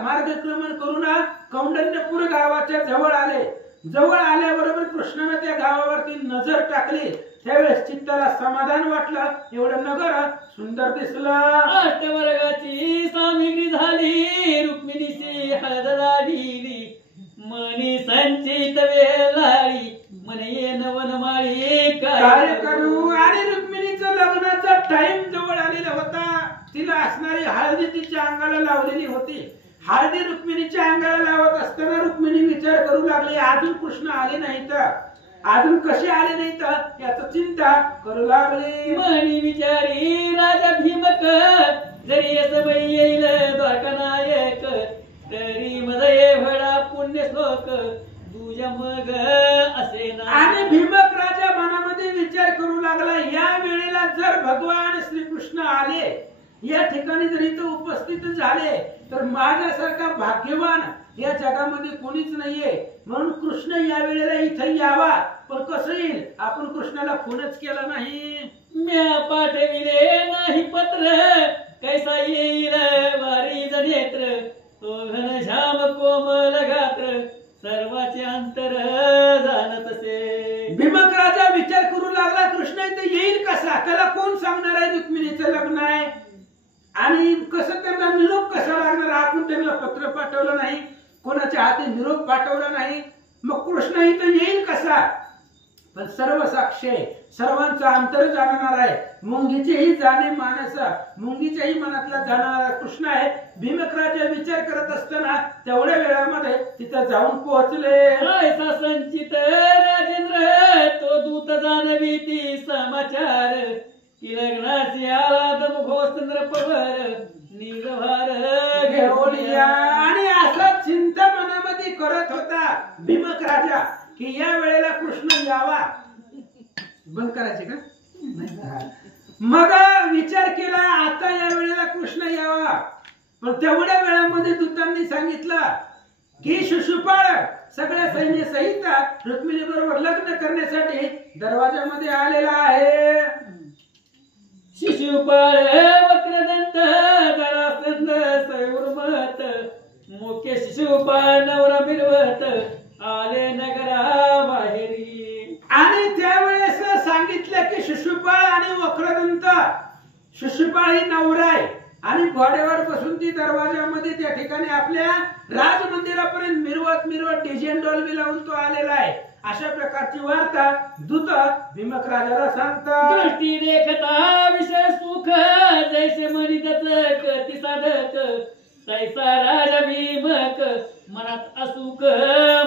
मार्गक्रमण करून कौंडण्यपूर गावाच्या जवळ आले. जवळ आल्याबरोबर कृष्णाने त्या गावावरती नजर टाकली, त्यावेळेस चित्ताला समाधान वाटलं, एवढं नगर सुंदर दिसलं. अष्टवर्गाची सामिग्री झाली, रुक्मिणीची हळद लाढिली, मनी संचित वेलाळी, म्हणे नवनमाळी काय करू. आणि रुक्मिणीचं लग्नाचा टाइम जवळ आलेला होता, तिला असणारी हळदी तिच्या अंगाला लावलेली होती. हळदी रुक्मिणीच्या अंगाला लावत असताना रुक्मिणी विचार करू लागली, अजून कृष्ण आले नाही तर, अजून कसे आले नाही तर याची चिंता करू लागली. म्हणी विचारी राजा भीमक, जरी सबई येईल द्वारका नायक, तरी मदये भडा पुण्य श्लोक तुझ्या मग असे ना. आणि भीमक राजा मनामध्ये विचार करू लागला, या वेळेला जर भगवान श्रीकृष्ण आले, या ठिकाणी जर इथं उपस्थित झाले तर माझ्यासारखा भाग्यवान या जगामध्ये कोणीच नाहीये, म्हणून कृष्ण या वेळेला इथं यावा. पण कसं येईल, आपण कृष्णाला फोनच केला नाही. म्या पाठविले नाही पत्र, कैसा येईल वारी जनेत्र, तो घनश्याम कोमल गात्र, सर्वाचे अंतर जाणतसे. भीमक राजा विचार करू लागला, कृष्ण इथं येईल कसा, त्याला कोण सांगणार आहे रुक्मिणीचं लग्न आहे, आणि कसं त्यांना निरोप कसा लागणार, आपण त्यांना पत्र पाठवलं नाही, कोणाच्या हाती निरोप पाठवला नाही, मग कृष्ण इथं येईल कसा. पण सर्व साक्ष आहे, सर्वांचा अंतर जाणणार आहे, मुंगीचेही जाणे मानस, मुंगीच्याही मनातला जाणणारा कृष्ण आहे. भीमक राजा विचार करत असताना तेवढ्या वेळामध्ये तिथं जाऊन पोहोचले. ऐसा संचित राजेंद्र तो दूत जाणवी ती समाचार की लग्नासी आला दमुखोस्त्र पवर निगभार घेऊया. आणि असा चिंता मनामध्ये करत होता भीमक राजा की या वेळेला कृष्ण यावा. बंद करायचे का? मग विचार केला आता या वेळेला कृष्ण यावा. पण तेवढ्या वेळामध्ये दूतांनी सांगितलं की शिशुपाळ सगळ्या सैन्य सहित रुक्मिणी बरोबर लग्न करण्यासाठी दरवाजामध्ये आलेला आहे. शिशुपाळ वक्रदंत जरासंध सौर्मत मुख्य शिशुपाळ नवरा मिरवत आले नगरा बाहेरी. आणि त्यावेळेस सांगितलं की शिशुपाळ आणि वक्रदंत, शिशुपाळ ही नवरा आहे आणि घोड्यावर बसून ती दरवाजामध्ये त्या ठिकाणी आपल्या राजमंदिरापर्यंत मिरवत मिरवत डिजेन डॉल्बी लावून तो आलेला आहे. अशा प्रकारची वार्ता दूत भीमक राजाला सांगतात. दृष्टी देखता विषय सुख जैसे मनितच ती साधक तैसा राजा भीमक मनात असुख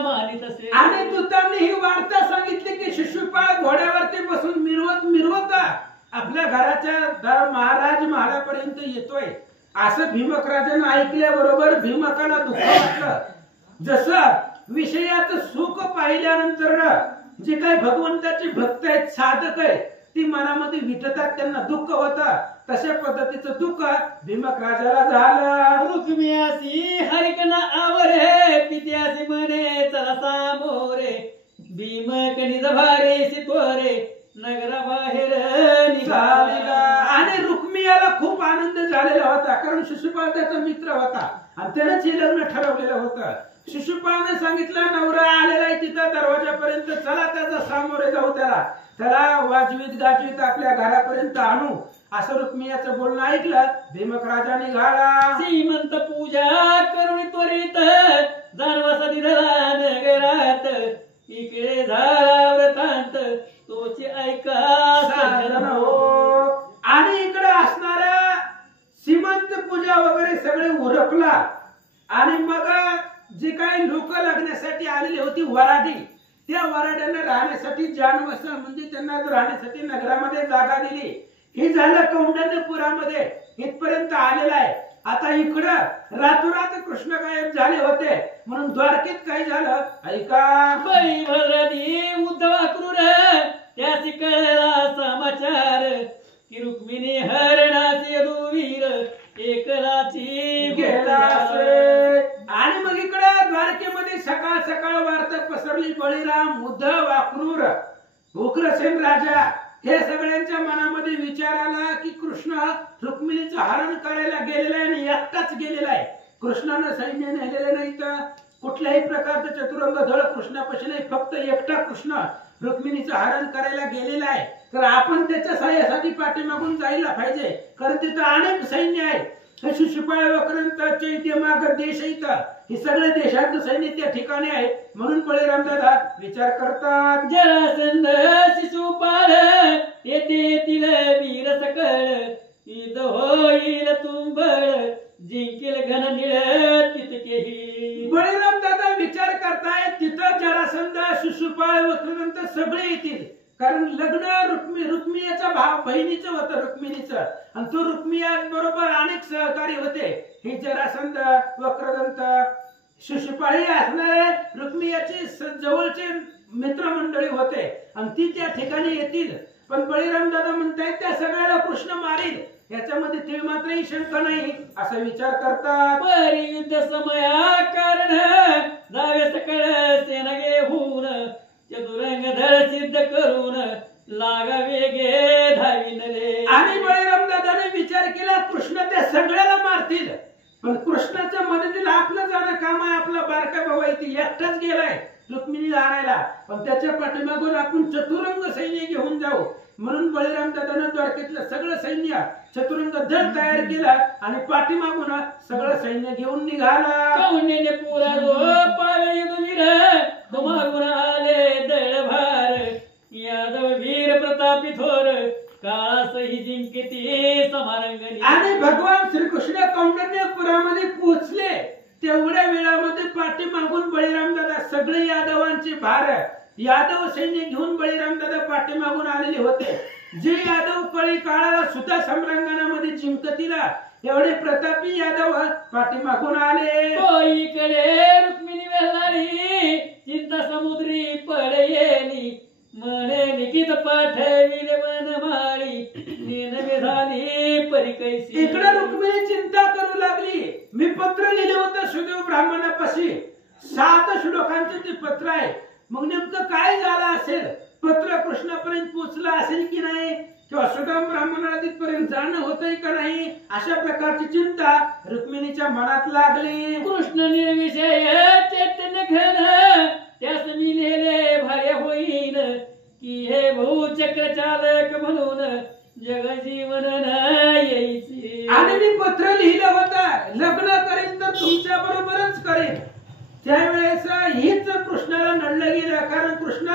मानित असे. आणि दूतांनी ही वार्ता सांगितली की शिशुपाळ घोड्यावरती बसून मिरवत मिरवत आपल्या घराच्या महाराज महालापर्यंत येतोय. असं भीमक राजानं ऐकल्याबरोबर भीमकाला दुःख वाटलं. जसं विषयाचं सुख पाहिल्यानंतर जे काही भगवंताचे भक्त आहेत, साधक आहेत, ती मनामध्ये विटतात, त्यांना दुःख होतं. तशा पद्धतीचं दुःख भीमक राजाला झालं. रुक्मियासी हरिकना आवरे पित्यासी म्हणे चला सामोरे भीमक निजभारे सितोरे नगरा बाहेर निघाला. आणि रुक्मियाला खूप आनंद झालेला होता कारण शिशुपाळ त्याचा मित्र होता आणि त्यानंच हे लग्न ठरवलेलं होतं. शिशुपाळने सांगितलं नवरा आलेला आहे तिथं दरवाजापर्यंत, चला त्याचा सामोरे जाऊ, त्याला वाजवीत गाजवीत आपल्या घरापर्यंत आणू. असं रुक्मियाचं बोलणं ऐकलं भीमक राजा निघाला. श्रीमंत पूजा करुणी त्वरित जानवासा निधला नगरात इकडे झाला व्रतांत तोचे ऐका साधन हो. आणि इकडे असणारा श्रीमंत पूजा वगैरे सगळे उरकला आणि मग जे काही लोक लग्नासाठी आलेली होती वराडी, त्या वराड्यांना राहण्यासाठी जानवस म्हणजे त्यांना राहण्यासाठी नगरामध्ये जागा दिली. हे झालं कौंडण्यपुरामध्ये इथपर्यंत आलेला आहे. आता इकडं रातोरात कृष्ण गायब झाले होते म्हणून द्वारकेत काय झालं ऐका. बळी भरदी उद्धवा क्रूर त्यासी कळला समाचार की रुक्मिणी हरणाचे दुवीर एकलाची गेला. आणि मग इकडे द्वारकेमध्ये सकाळ सकाळ वार्ता पसरली. बळीराम, उद्धव, अक्रूर, उग्रसेन राजा हे सगळ्यांच्या मनामध्ये विचार आला की कृष्ण रुक्मिणीचं हरण करायला गेलेला आहे आणि एकटाच गेलेला आहे. कृष्णानं सैन्य नेलेलं नाही, तर कुठल्याही प्रकारचं चतुरंग धड कृष्णापाशी नाही, फक्त एकटा कृष्ण रुक्मिणीचं हरण करायला गेलेला आहे. तर आपण त्याच्या सहाय्यासाठी पाठीमागून जायला पाहिजे कारण तिथं अनेक सैन्य आहे. शिशुपाळ वक्रदंत चैत्य मागध देश इथं हे सगळे देशाचं सैन्य त्या ठिकाणी आहे. म्हणून बळीराम दादा विचार करतात. जरासंध शिशुपाळ येथे येतील वीर सकळ ईद होईल तुंबळ जिंकेल घन निळ तितकेही. बळीराम दादा विचार करतायत तिथं जरासंध शिशुपाळ वक्रदंत सगळे येतील कारण लग्न रुक्मिणीच्या भाव बहिणीचं होतं रुक्मिणीचं आणि तो रुक्मिया बरोबर अनेक सहकारी होते. हे जरासंध वक्रदंत शिशुपाळी असणारे रुक्मियाचे जवळचे मित्रमंडळी होते आणि ती त्या ठिकाणी येतील. पण बळीराम दादा म्हणतायत त्या सगळ्याला कृष्ण मारील याच्यामध्ये तीळ मात्रही शंका नाही असा विचार करतात. परी युद्ध समया कारण जावे सकळ सेना घेऊन चतुरंग धड सिद्ध करून लागा वेगे धाविनले. आणि बळीराम दादाने विचार केला कृष्ण त्या सगळ्याला मारतील पण कृष्णाच्या मदतीला आपलं जाणं काम आहे. आपला बारका भाऊ आहे ती एकटाच गेलाय रुक्मिणीला आणायला पण त्याच्या पाठीमागून आपण चतुरंग सैन्य घेऊन जाऊ. म्हणून बळीराम दादानं द्वारकेतलं सगळं सैन्य चतुरंग दल तयार केला आणि पाठीमागून सगळं सैन्य घेऊन निघाला. कौंडिन्य पुरा जो पावे युद्धवीर तुम्हागुण आले दळ भार प्रतापी थोर काळासही जिंकती समारंगणी. आणि भगवान श्रीकृष्ण कौंडण्यपुरामध्ये पोहोचले तेवढ्या वेळामध्ये पाठीमागून बळीराम दादा सगळे यादवांचे भार यादव सैन्य घेऊन बळीराम दादा पाठीमागून आलेले होते. जे यादव कळी काळाला सुद्धा सम्रांगणामध्ये जिंकतीला एवढे प्रतापी यादव पाठीमागून आले. इकडे रुक्मिणी वेल्हारी चिंता समुद्री पडेली म्हणे लिखित पाठविले वनमाळी नेनवे झाली परिकैसी. इकडे रुक्मिणी चिंता करू लागली. मी पत्र लिहिले होतं सुदेव ब्राह्मणापाशी 7 श्लोकांचे ते पत्र आहे. मग नेमकं काय झालं असेल, पत्र कृष्णापर्यंत पोहोचलं असेल की नाही, किंवा सुदाम ब्राह्मणाला तिथपर्यंत जाणं होतंय का नाही, अशा प्रकारची चिंता रुक्मिणीच्या मनात लागली. कृष्ण निर्विषय चैतन्य घन त्यास मी लिहिले भार्य होईन की हे बहुचक्र चालक म्हणून जगजीवन यायचे. आणि मी पत्र लिहिलं होतं लग्न करेन तर तुमच्या बरोबरच करेन. त्यावेळेस हीच कृष्णाला नडलं गेलं, कारण कृष्ण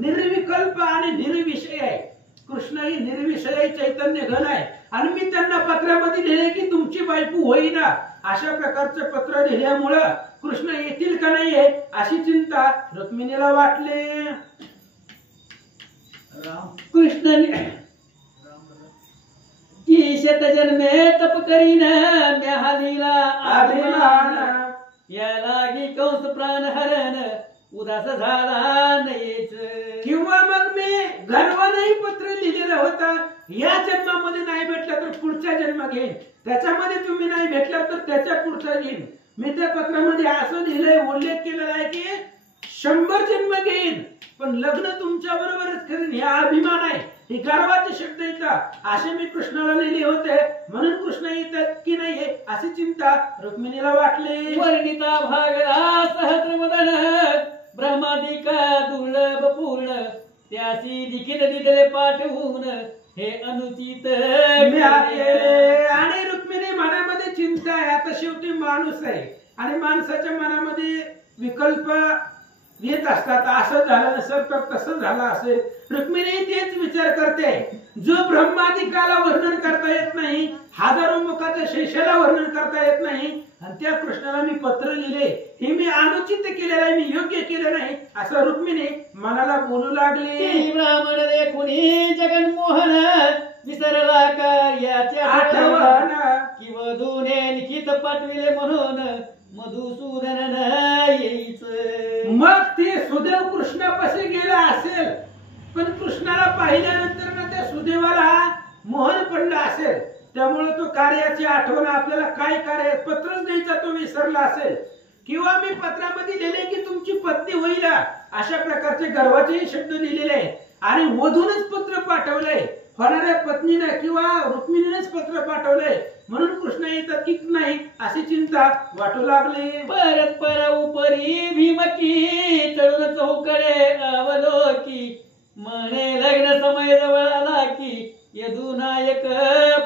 निर्विकल्प आणि निर्विषय आहे. कृष्ण ही निर्विषय चैतन्य घन आहे. आणि मी त्यांना पत्रामध्ये लिहिले की तुमची बायको होईना. अशा प्रकारचं पत्र लिहिल्यामुळं कृष्ण येतील का नाहीये अशी चिंता रुक्मिणीला वाटली. कृष्ण की शत जन्मे तप करीन म्याहालीला अभिमान या लागी कंस प्राण हरण उदास झाला नाहीच. किंवा मग मी गर्वानेही पत्र लिहिलेलं होतं, या जन्मामध्ये नाही भेटलं तर पुढचा जन्म घेईन, त्याच्यामध्ये तुम्ही नाही भेटला तर त्याच्या पुढचा घेईन. मी त्या पत्रामध्ये असं लिहिलंय, उल्लेख केलेला आहे की 100 जन्म घेईन पण लग्न तुमच्या बरोबरच करेन. हे अभिमान आहे, हे गर्वाचे शब्द येतात असे मी कृष्णाला लिहिले होते. म्हणून कृष्ण येतात की नाही अशी चिंता रुक्मिणीला वाटली. वर्णिता भागला सहस्रवदन ब्रह्मादिका दुर्लभ पूर्ण त्यासी लिखित दिले पाठवून हे अनुचित. आणि रुक्मिणी मनामध्ये चिंता आहे. आता शेवटी माणूस आहे आणि माणसाच्या मनामध्ये विकल्प येत असतात. असं झालं नसेल तर तसं झालं असेल. रुक्मिणी तेच विचार करते, जो ब्रह्मादिकाला वर्णन करता येत नाही, हजारो मुखाच्या शेषाला वर्णन करता येत नाही, आणि त्या कृष्णाला मी पत्र लिहिले, हे मी अनुचित केलेलं आहे, मी योग्य केलं नाही असं रुक्मिणी मनाला बोलू लागली. ब्राह्मण देखुनी जगन्मोहन विसरला कार्याच्या आठवण की वधूने लिखित पाठविले म्हणून मधुसूदन येईच. मग ते सुदेव कृष्णापाशी गेला असेल, पण कृष्णाला पाहिल्यानंतर ना त्या सुदेवाला मोहन पडलं असेल. त्यामुळे तो कार्याची आठवण आपल्याला काय कार्य पत्रच द्यायचा तो विसरला असेल. किंवा मी पत्रामध्ये लिहिले की तुमची पत्नी होईल अशा प्रकारचे गर्वाचे शब्द लिहिलेले आहेत. आणि वधूनच पत्र पाठवलंय, होणाऱ्या पत्नीने किंवा रुक्मिणीनेच पत्र पाठवलंय, म्हणून कृष्ण येतात की नाही अशी चिंता वाटू लागली. परत पर उपरी भीमकी चढून चौकडे अवलोकी म्हणे लग्न समय जवळ आला की यदुनायक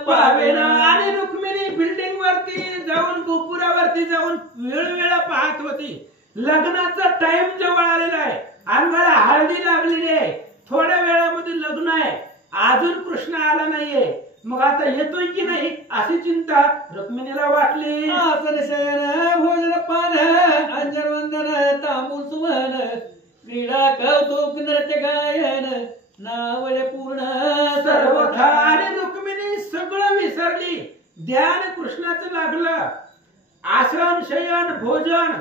पावेना. आणि रुक्मिणी बिल्डिंग वरती जाऊन गोपुरावरती जाऊन वेळोवेळा पाहत होती. लग्नाचा टाइम जवळ आलेला आहे, अंगाला हळदी लागलेली आहे, थोड्या वेळामध्ये लग्न आहे, अजून कृष्ण आला नाहीये, मग आता येतोय की नाही अशी चिंता रुक्मिणीला वाटली. आसन शयन भोजन पान अंजन वंदन तांबूल सुमन क्रीडा कौतुक नृत्य गायन नावळे पूर्ण सर्वथा. आणि रुक्मिणी सगळं विसरली. ध्यान कृष्णाचं लागलं. आश्रम शयन भोजन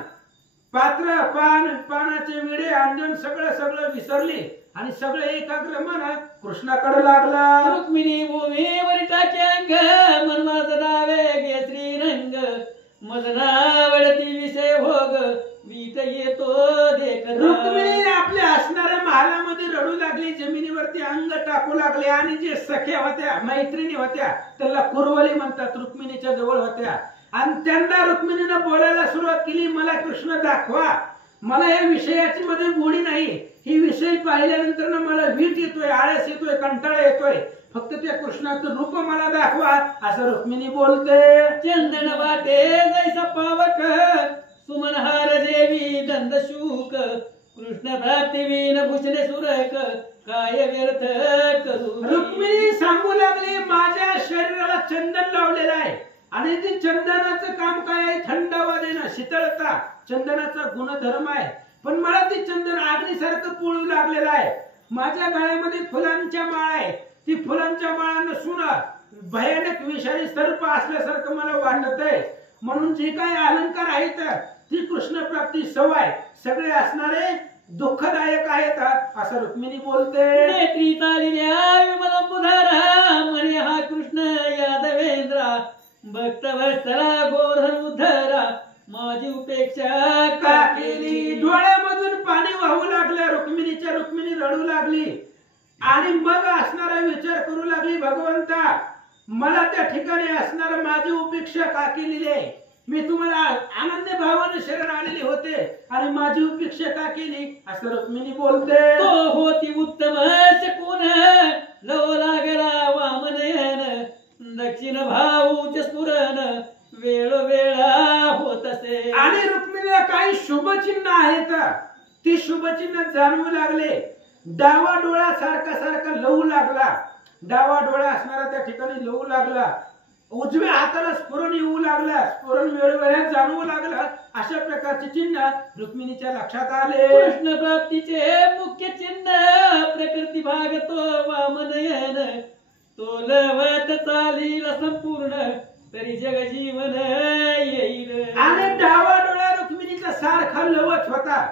पात्र पान पानाचे विडे अंजन सगळं विसरली आणि सगळं एकाग्र मन कृष्णाकडे लागला. रुक्मिणी भूमीवर टाके अंग मनवास डावे गे श्रीरंग मदनावडती विषय भोग वीट येतो देख. रुक्मिणी आपल्या असणाऱ्या महालामध्ये रडू लागली, जमिनीवरती अंग टाकू लागले. आणि जे सख्या होत्या मैत्रिणी होत्या त्याला कुरवली म्हणतात, रुक्मिणीच्या जवळ होत्या. आणि त्यांना रुक्मिणीने बोलायला सुरुवात केली, मला कृष्ण दाखवा, मला या विषयाची मध्ये गोडी नाही, ही विषय पाहिल्यानंतर ना मला वीट येतोय, आळस येतोय, कंटाळा येतोय, फक्त त्या कृष्णाचं रूप मला दाखवा असं रुक्मिणी बोलते. चंदन वाटे जैसा पावक सुमनहार देवी दंद शूक कृष्ण प्राप्ती विन भूषणे सुरक काय व्यर्थ करू. रुक्मिणी सांगू लागली माझ्या शरीराला चंदन लावलेलं आहे आणि ते चंदनाचं काम काय आहे, थंडावा देणं, शीतळता चंदनाचा गुणधर्म आहे. पण मला ते चंदन अग्नीसारखं पोळू लागलेलं आहे. माझ्या गळ्यामध्ये फुलांच्या माळ आहे, ती फुलांच्या माळा नसून भयानक विषारी सर्प असल्यासारखं मला वाटत आहे. म्हणून जे काही अलंकार आहेत ती कृष्ण प्राप्ती सवय सगळे असणारे दुःखदायक आहेत असं रुक्मिणी बोलते. नेत्री चालिल्या विमलंबुधारा म्हणे हा कृष्ण यादवेंद्रा भक्तवत्सला गोधन उद्धरा माझी उपेक्षा का केली. डोळ्यामधून पाणी वाहू लागलं रुक्मिणीच्या. रुक्मिणी रडू लागली आणि मग असणारा विचार करू लागली भगवंता मला त्या ठिकाणी असणारा माझी उपेक्षा का केलेली आहे. मी तुम्हाला अनन्य भावाने शरण आलेले होते आणि माझी उपेक्षा का केली असं रुक्मिणी बोलते. तो होती उत्तम शकून लव लागला वामनयन दक्षिण भाऊचे स्फुरण वेळोवेळा होत असे. आणि रुक्मिणीला काही शुभचिन्ह आहेत ती शुभचिन्ह जाणवू लागले. डावा डोळा सारखा सारखा लवू लागला, डावा डोळा असणारा त्या ठिकाणी लवू लागला. उजव्या हाताला स्फुरण येऊ लागला, स्फुरण वेळोवेळा जाणवू लागला. अशा प्रकारचे चिन्ह रुक्मिणीच्या लक्षात आले. कृष्ण प्राप्तीचे मुख्य चिन्ह प्रकृती भाग तो वामनयन तो लवत चालील संपूर्ण तरी जग जीवन येईल. आणि डावा डोळा रुक्मिणीचा सारखा लवत होता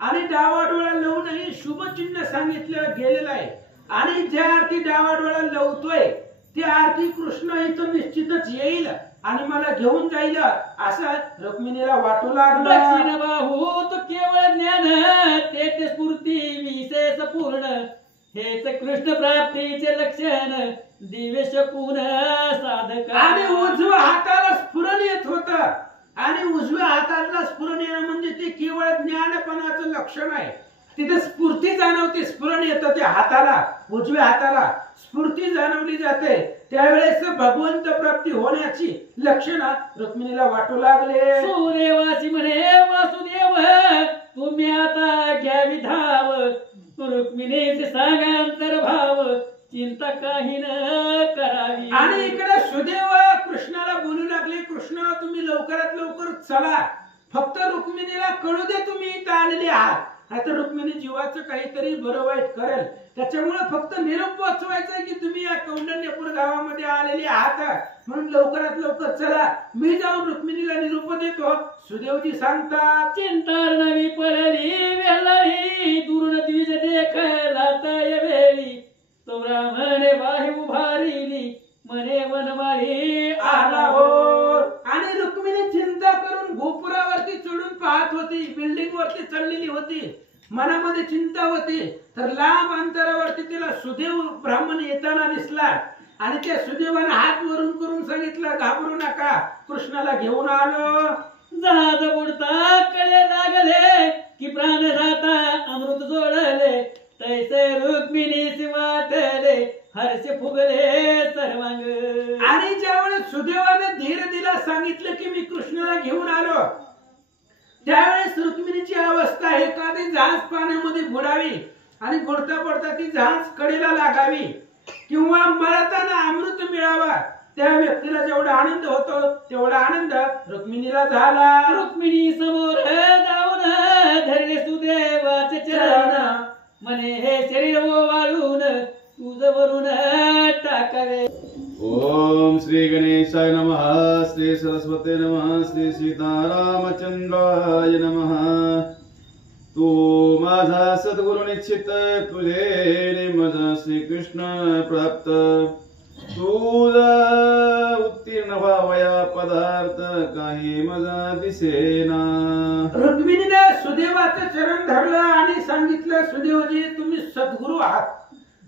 आणि डावा डोळा लवूनही शुभ चिन्ह सांगितलं गेलेलं आहे. आणि ज्या अर्थी डावा डोळा लवतोय त्या अर्थी कृष्ण इथं निश्चितच येईल आणि मला घेऊन जाईल असं रुक्मिणीला वाटू लागलं. दक्षिण बाहू तो केवळ ज्ञान ते स्फूर्ती विशेष पूर्ण हेच कृष्ण प्राप्तीचे लक्षण दिव्य शकून साधक. आणि उजव्या हाताला स्फुरण येत होत आणि उजव्या हाताला स्फुरण येणं म्हणजे ते केवळ ज्ञानपणाचं लक्षण आहे. तिथे स्फूर्ती जाणवते, स्फुरण येतं त्या हाताला, उजव्या हाताला स्फूर्ती जाणवली जाते. त्यावेळेस भगवंत प्राप्ती होण्याची लक्षणं रुक्मिणीला वाटू लागले. सूर्यवासी म्हणे वासुदेव तुम्ही आता घ्यावी धाव रुक्मिणीचे सांगा अंतर्भाव चिंता काही न करावी. आणि इकडे सुदेव कृष्णाला बोलू लागले कृष्ण तुम्ही लवकरात लवकर चला, फक्त रुक्मिणीला कळू दे तुम्ही इथं आलेले आहात. आता रुक्मिणी जीवाचं काहीतरी बरं वाईट करेल, त्याच्यामुळे फक्त निरोप पोचवायचा की तुम्ही या कौंडण्यपूर गावामध्ये आलेले आहात म्हणून लवकरात लवकर चला. मी जाऊन रुक्मिणीला निरोप देतो. सुदेवजी सांगतात चिंता नवी पडली वेळी दुरून द्विज देखला तय वेळी तो ब्राह्मणे बाही उभारिली म्हणे वनमाळी आला हो. आणि रुक्मिणी चिंता करून गोपुरावरती चढून पाहत होती, बिल्डिंग वरती चढलेली होती, मनामध्ये चिंता होती. तर लांब अंतरावरती तिला सुदेव ब्राह्मण येताना दिसला आणि त्या सुदेवाने हात वरून करून सांगितलं घाबरू नका, कृष्णाला घेऊन आलो. जहाज बुडता कळे लागले की प्राण जाता अमृत जोडले तैसे रुक्मिणीस वाटले हर्ष फुगले सर्वांग. आणि ज्यावेळेस सुदेवाने धीर दिला सांगितलं की मी कृष्णाला घेऊन आलो त्यावेळेस रुक्मिणीची अवस्था आहे का ती जहाज पाण्यामध्ये बुडावी आणि बुडता बुडता ती जहाज कडेला लागावी किंवा मरताना अमृत मिळावा. त्या व्यक्तीला जेवढा आनंद होतो तेवढा आनंद रुक्मिणीला झाला. रुक्मिणी समोर जाऊन धरले सुदेवाचे चरण म्हणे हे शरीर वाळून तुझ वरून टाकावे. ओम श्री गणेशाय नमः, श्री सरस्वती नमः, श्री सीतारामचंद्राय नमः. तू माझा सद्गुरु निश्चित तुझे निमज श्रीकृष्ण प्राप्त तुझा उत्तीर्ण व्हावया पदार्थ काही मजा दिसेना. रुक्मिणीने सुदेवाचं चरण धरलं आणि सांगितलं सुदेवजी तुम्ही सद्गुरु आहात,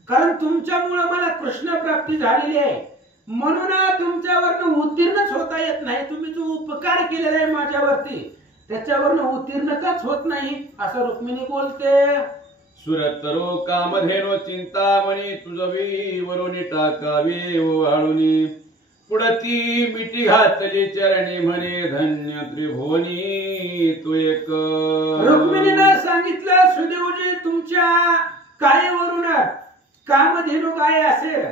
कारण तुमच्यामुळे मला कृष्ण प्राप्ती झालेली आहे म्हणून तुमच्यावरनं उत्तीर्णच होता येत नाही. तुम्ही जो उपकार केलेला आहे माझ्यावरती त्याच्यावरनं उत्तीर्णताच होत नाही असं रुक्मिणी बोलते. सुरतरो कामधेनो चिंतामणी तुझवी वरुणी टाकावी वाळुनी पुढती मिठी घातली चरणी म्हणे धन्य त्रिभुवनी तू एक. रुक्मिणीनं सांगितलं सुदेवजी तुमच्या कायेवरून कामधेनु गाय असेल,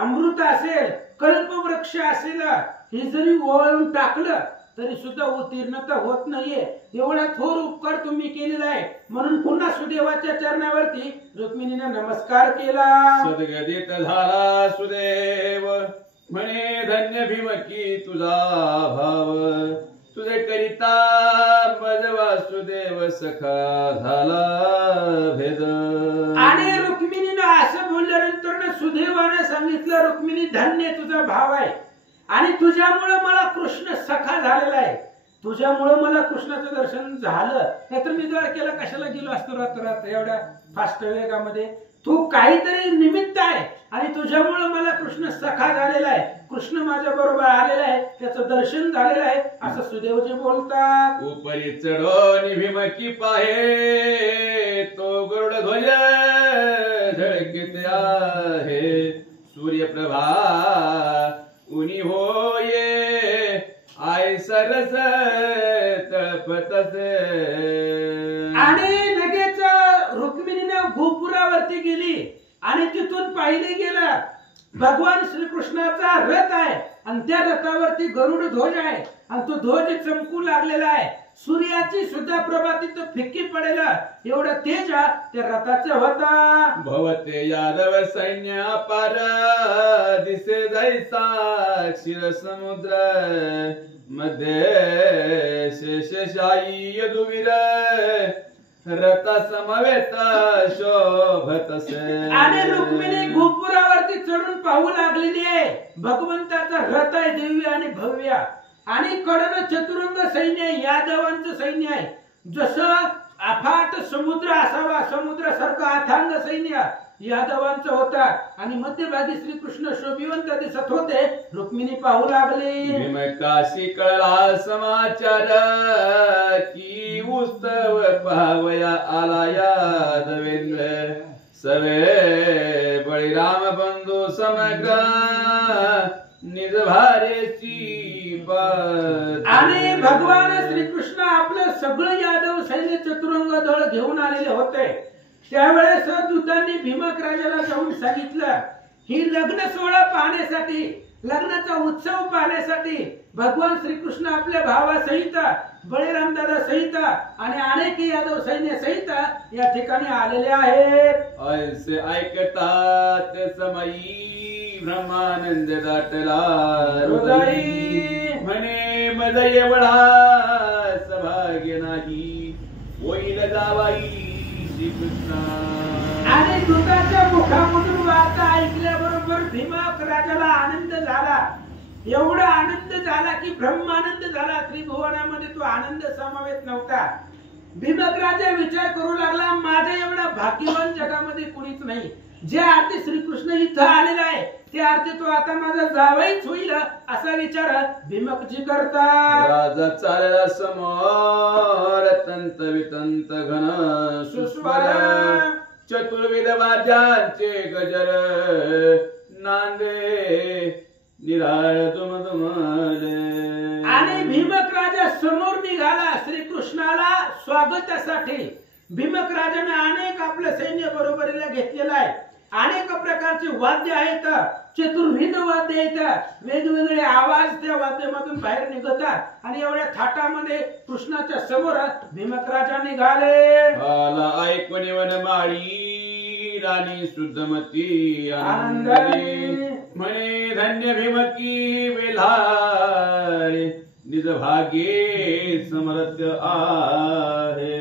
अमृत असेल, कल्पवृक्ष असेल, हे जरी ओळून टाकलं तरी सुद्धा उत्तीर्णता होत नाहीये. एवढा थोर उपकार तुम्ही केलेला आहे. म्हणून पुन्हा सुदेवाच्या चरणावरती रुक्मिणीने नमस्कार केला. सद्गदित झाला सुदेव म्हणे धन्य भीमकी तुझा भाव, तुझे करिता मज वासुदेव सखा झाला भेद. आणि रुक्मिणीनं असं बोलल्यानंतर सुदैवाने सांगितलं रुक्मिणी धन्य तुझा भाव आहे आणि तुझ्यामुळे मला कृष्ण सखा झालेला आहे. तुझ्यामुळे मला कृष्णाचं दर्शन झालं, नाहीतर मी द्वारकेला कशाला गेलो असतो रात्र एवढ्या फास्ट वेगामध्ये. तू काहीतरी निमित्त आहे आणि तुझ्यामुळे मला कृष्ण सखा झालेला आहे, कृष्ण माझ्या बरोबर आलेला आहे, त्याचं दर्शन झालेलं आहे असं सुदेवजी बोलतात. उपरी चढो भीमकी पाहे तो गरुड ध्वज झळकित आहे, सूर्यप्रभा उनी होये आय सरस तळपतसे. आणि लगेच रुक्मिणीने गोपुरावरती गेली आणि तिथून पाहिले गेलं भगवान श्रीकृष्णाचा रथ आहे आणि त्या रथावरती गरुड ध्वज आहे आणि तो ध्वज चमकू लागलेला आहे. सूर्याची सुद्धा प्रभा तिथं फिक्की पडेल एवढा तेज त्या रथाचा होता. भवते यादव सैन्य पार दिसे जैसा क्षीर समुद्र मध्ये शेषशाही यदुवीर रथ समवेत शोभतसे. आणि रुक्मिणी गोपुरावरती चढून पाहू लागलेली आहे. भगवंताचा रथ आहे दिव्य आणि भव्य आणि कडन चतुरंग सैन्य आहे, यादवांचं सैन्य आहे. जसं अफाट समुद्र असावा समुद्रासारखं अथांग सैन्य यादवांचं होता आणि मध्यभागी श्रीकृष्ण शोभिवंत दिसत होते. रुक्मिणी पाहू लागली. भीम काशी कळला समाचार की उत्सव पाहवया आला यादवेंद्र सवे बळीराम बंधू समग्र निज भारेची. आणि भगवान श्रीकृष्ण आपलं सगळं यादव सैन्य चतुरंग दळ घेऊन आलेले होते. त्यावेळेस दूतांनी भीमक राजाला जाऊन सांगितलं ही लग्न सोहळा पाहण्यासाठी, लग्नाचा उत्सव पाहण्यासाठी भगवान श्रीकृष्ण आपल्या भावासहित, बळीराम दादा सहित आणि अनेक यादव सैन्य सहित या ठिकाणी आलेले आहेत. ऐसे ऐकतात समयी ब्रह्मानंद दाटला हृदयी म्हणे मज एवढा सभाग्य नाही होईल जावाई श्रीकृष्ण. आणि दूताच्या मुखामधून वार्ता ऐकल्याबरोबर भीमक राजाला आनंद झाला. एवढा आनंद झाला की ब्रह्मानंद झाला. त्रिभुवनामध्ये तो आनंद समावेत नव्हता. भीमक राजा विचार करू लागला माझ्या एवढा भाग्यवान जगामध्ये कुणीच नाही. जे अर्थी श्रीकृष्ण इथं आलेला आहे ते अर्थी तो आता माझा जावईच होईल असा विचार भीमकजी करतात. राजा चालला समोर तंत वितंत घन सुस्वर चतुर्विध वाद्यांचे गजर नांदे निराळ दुमदुमले. आणि भीमक राजा समोर निघाला श्रीकृष्णाला स्वागतासाठी. भीमक राजाने अनेक आपलं सैन्य बरोबरीला घेतलेलं आहे. अनेक प्रकारचे वाद्य आहेत, चतुर्विध वाद्य आहेत, वेगवेगळे आवाज त्या वाद्यामधून बाहेर निघतात आणि एवढ्या थाटामध्ये कृष्णाच्या समोर भीमक राजा निघाले. आला ऐकून वनमाळी राणी शुद्धमती आनंदाने म्हणे धन्य भीमकी वेल्हाळे निज भाग्ये समर्थ आहे.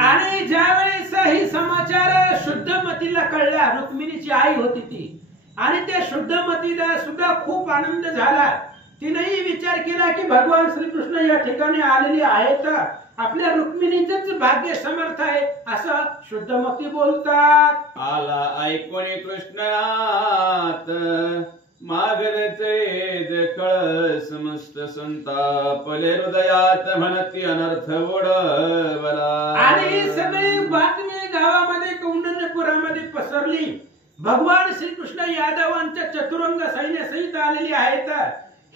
आणि ज्यावेळेस ही समाचार शुद्धमतीला कळला, रुक्मिणीची आई होती ती, आणि त्या शुद्धमतीला सुद्धा खूप आनंद झाला. तिनेही विचार केला की भगवान श्रीकृष्ण या ठिकाणी आलेले आहेत, आपल्या रुक्मिणीचंच भाग्य समर्थ आहे असं शुद्धमती बोलतात. आला ऐकून कृष्णात मागरचे देखळ समस्त संतापले हृदयात म्हणती अनर्थ ओढवला. आणि सगळी बातमी गावामध्ये कौंडण्यपुरामध्ये पसरली. भगवान श्रीकृष्ण यादवांच्या चतुरंग सैन्य सहित आलेले आहेत.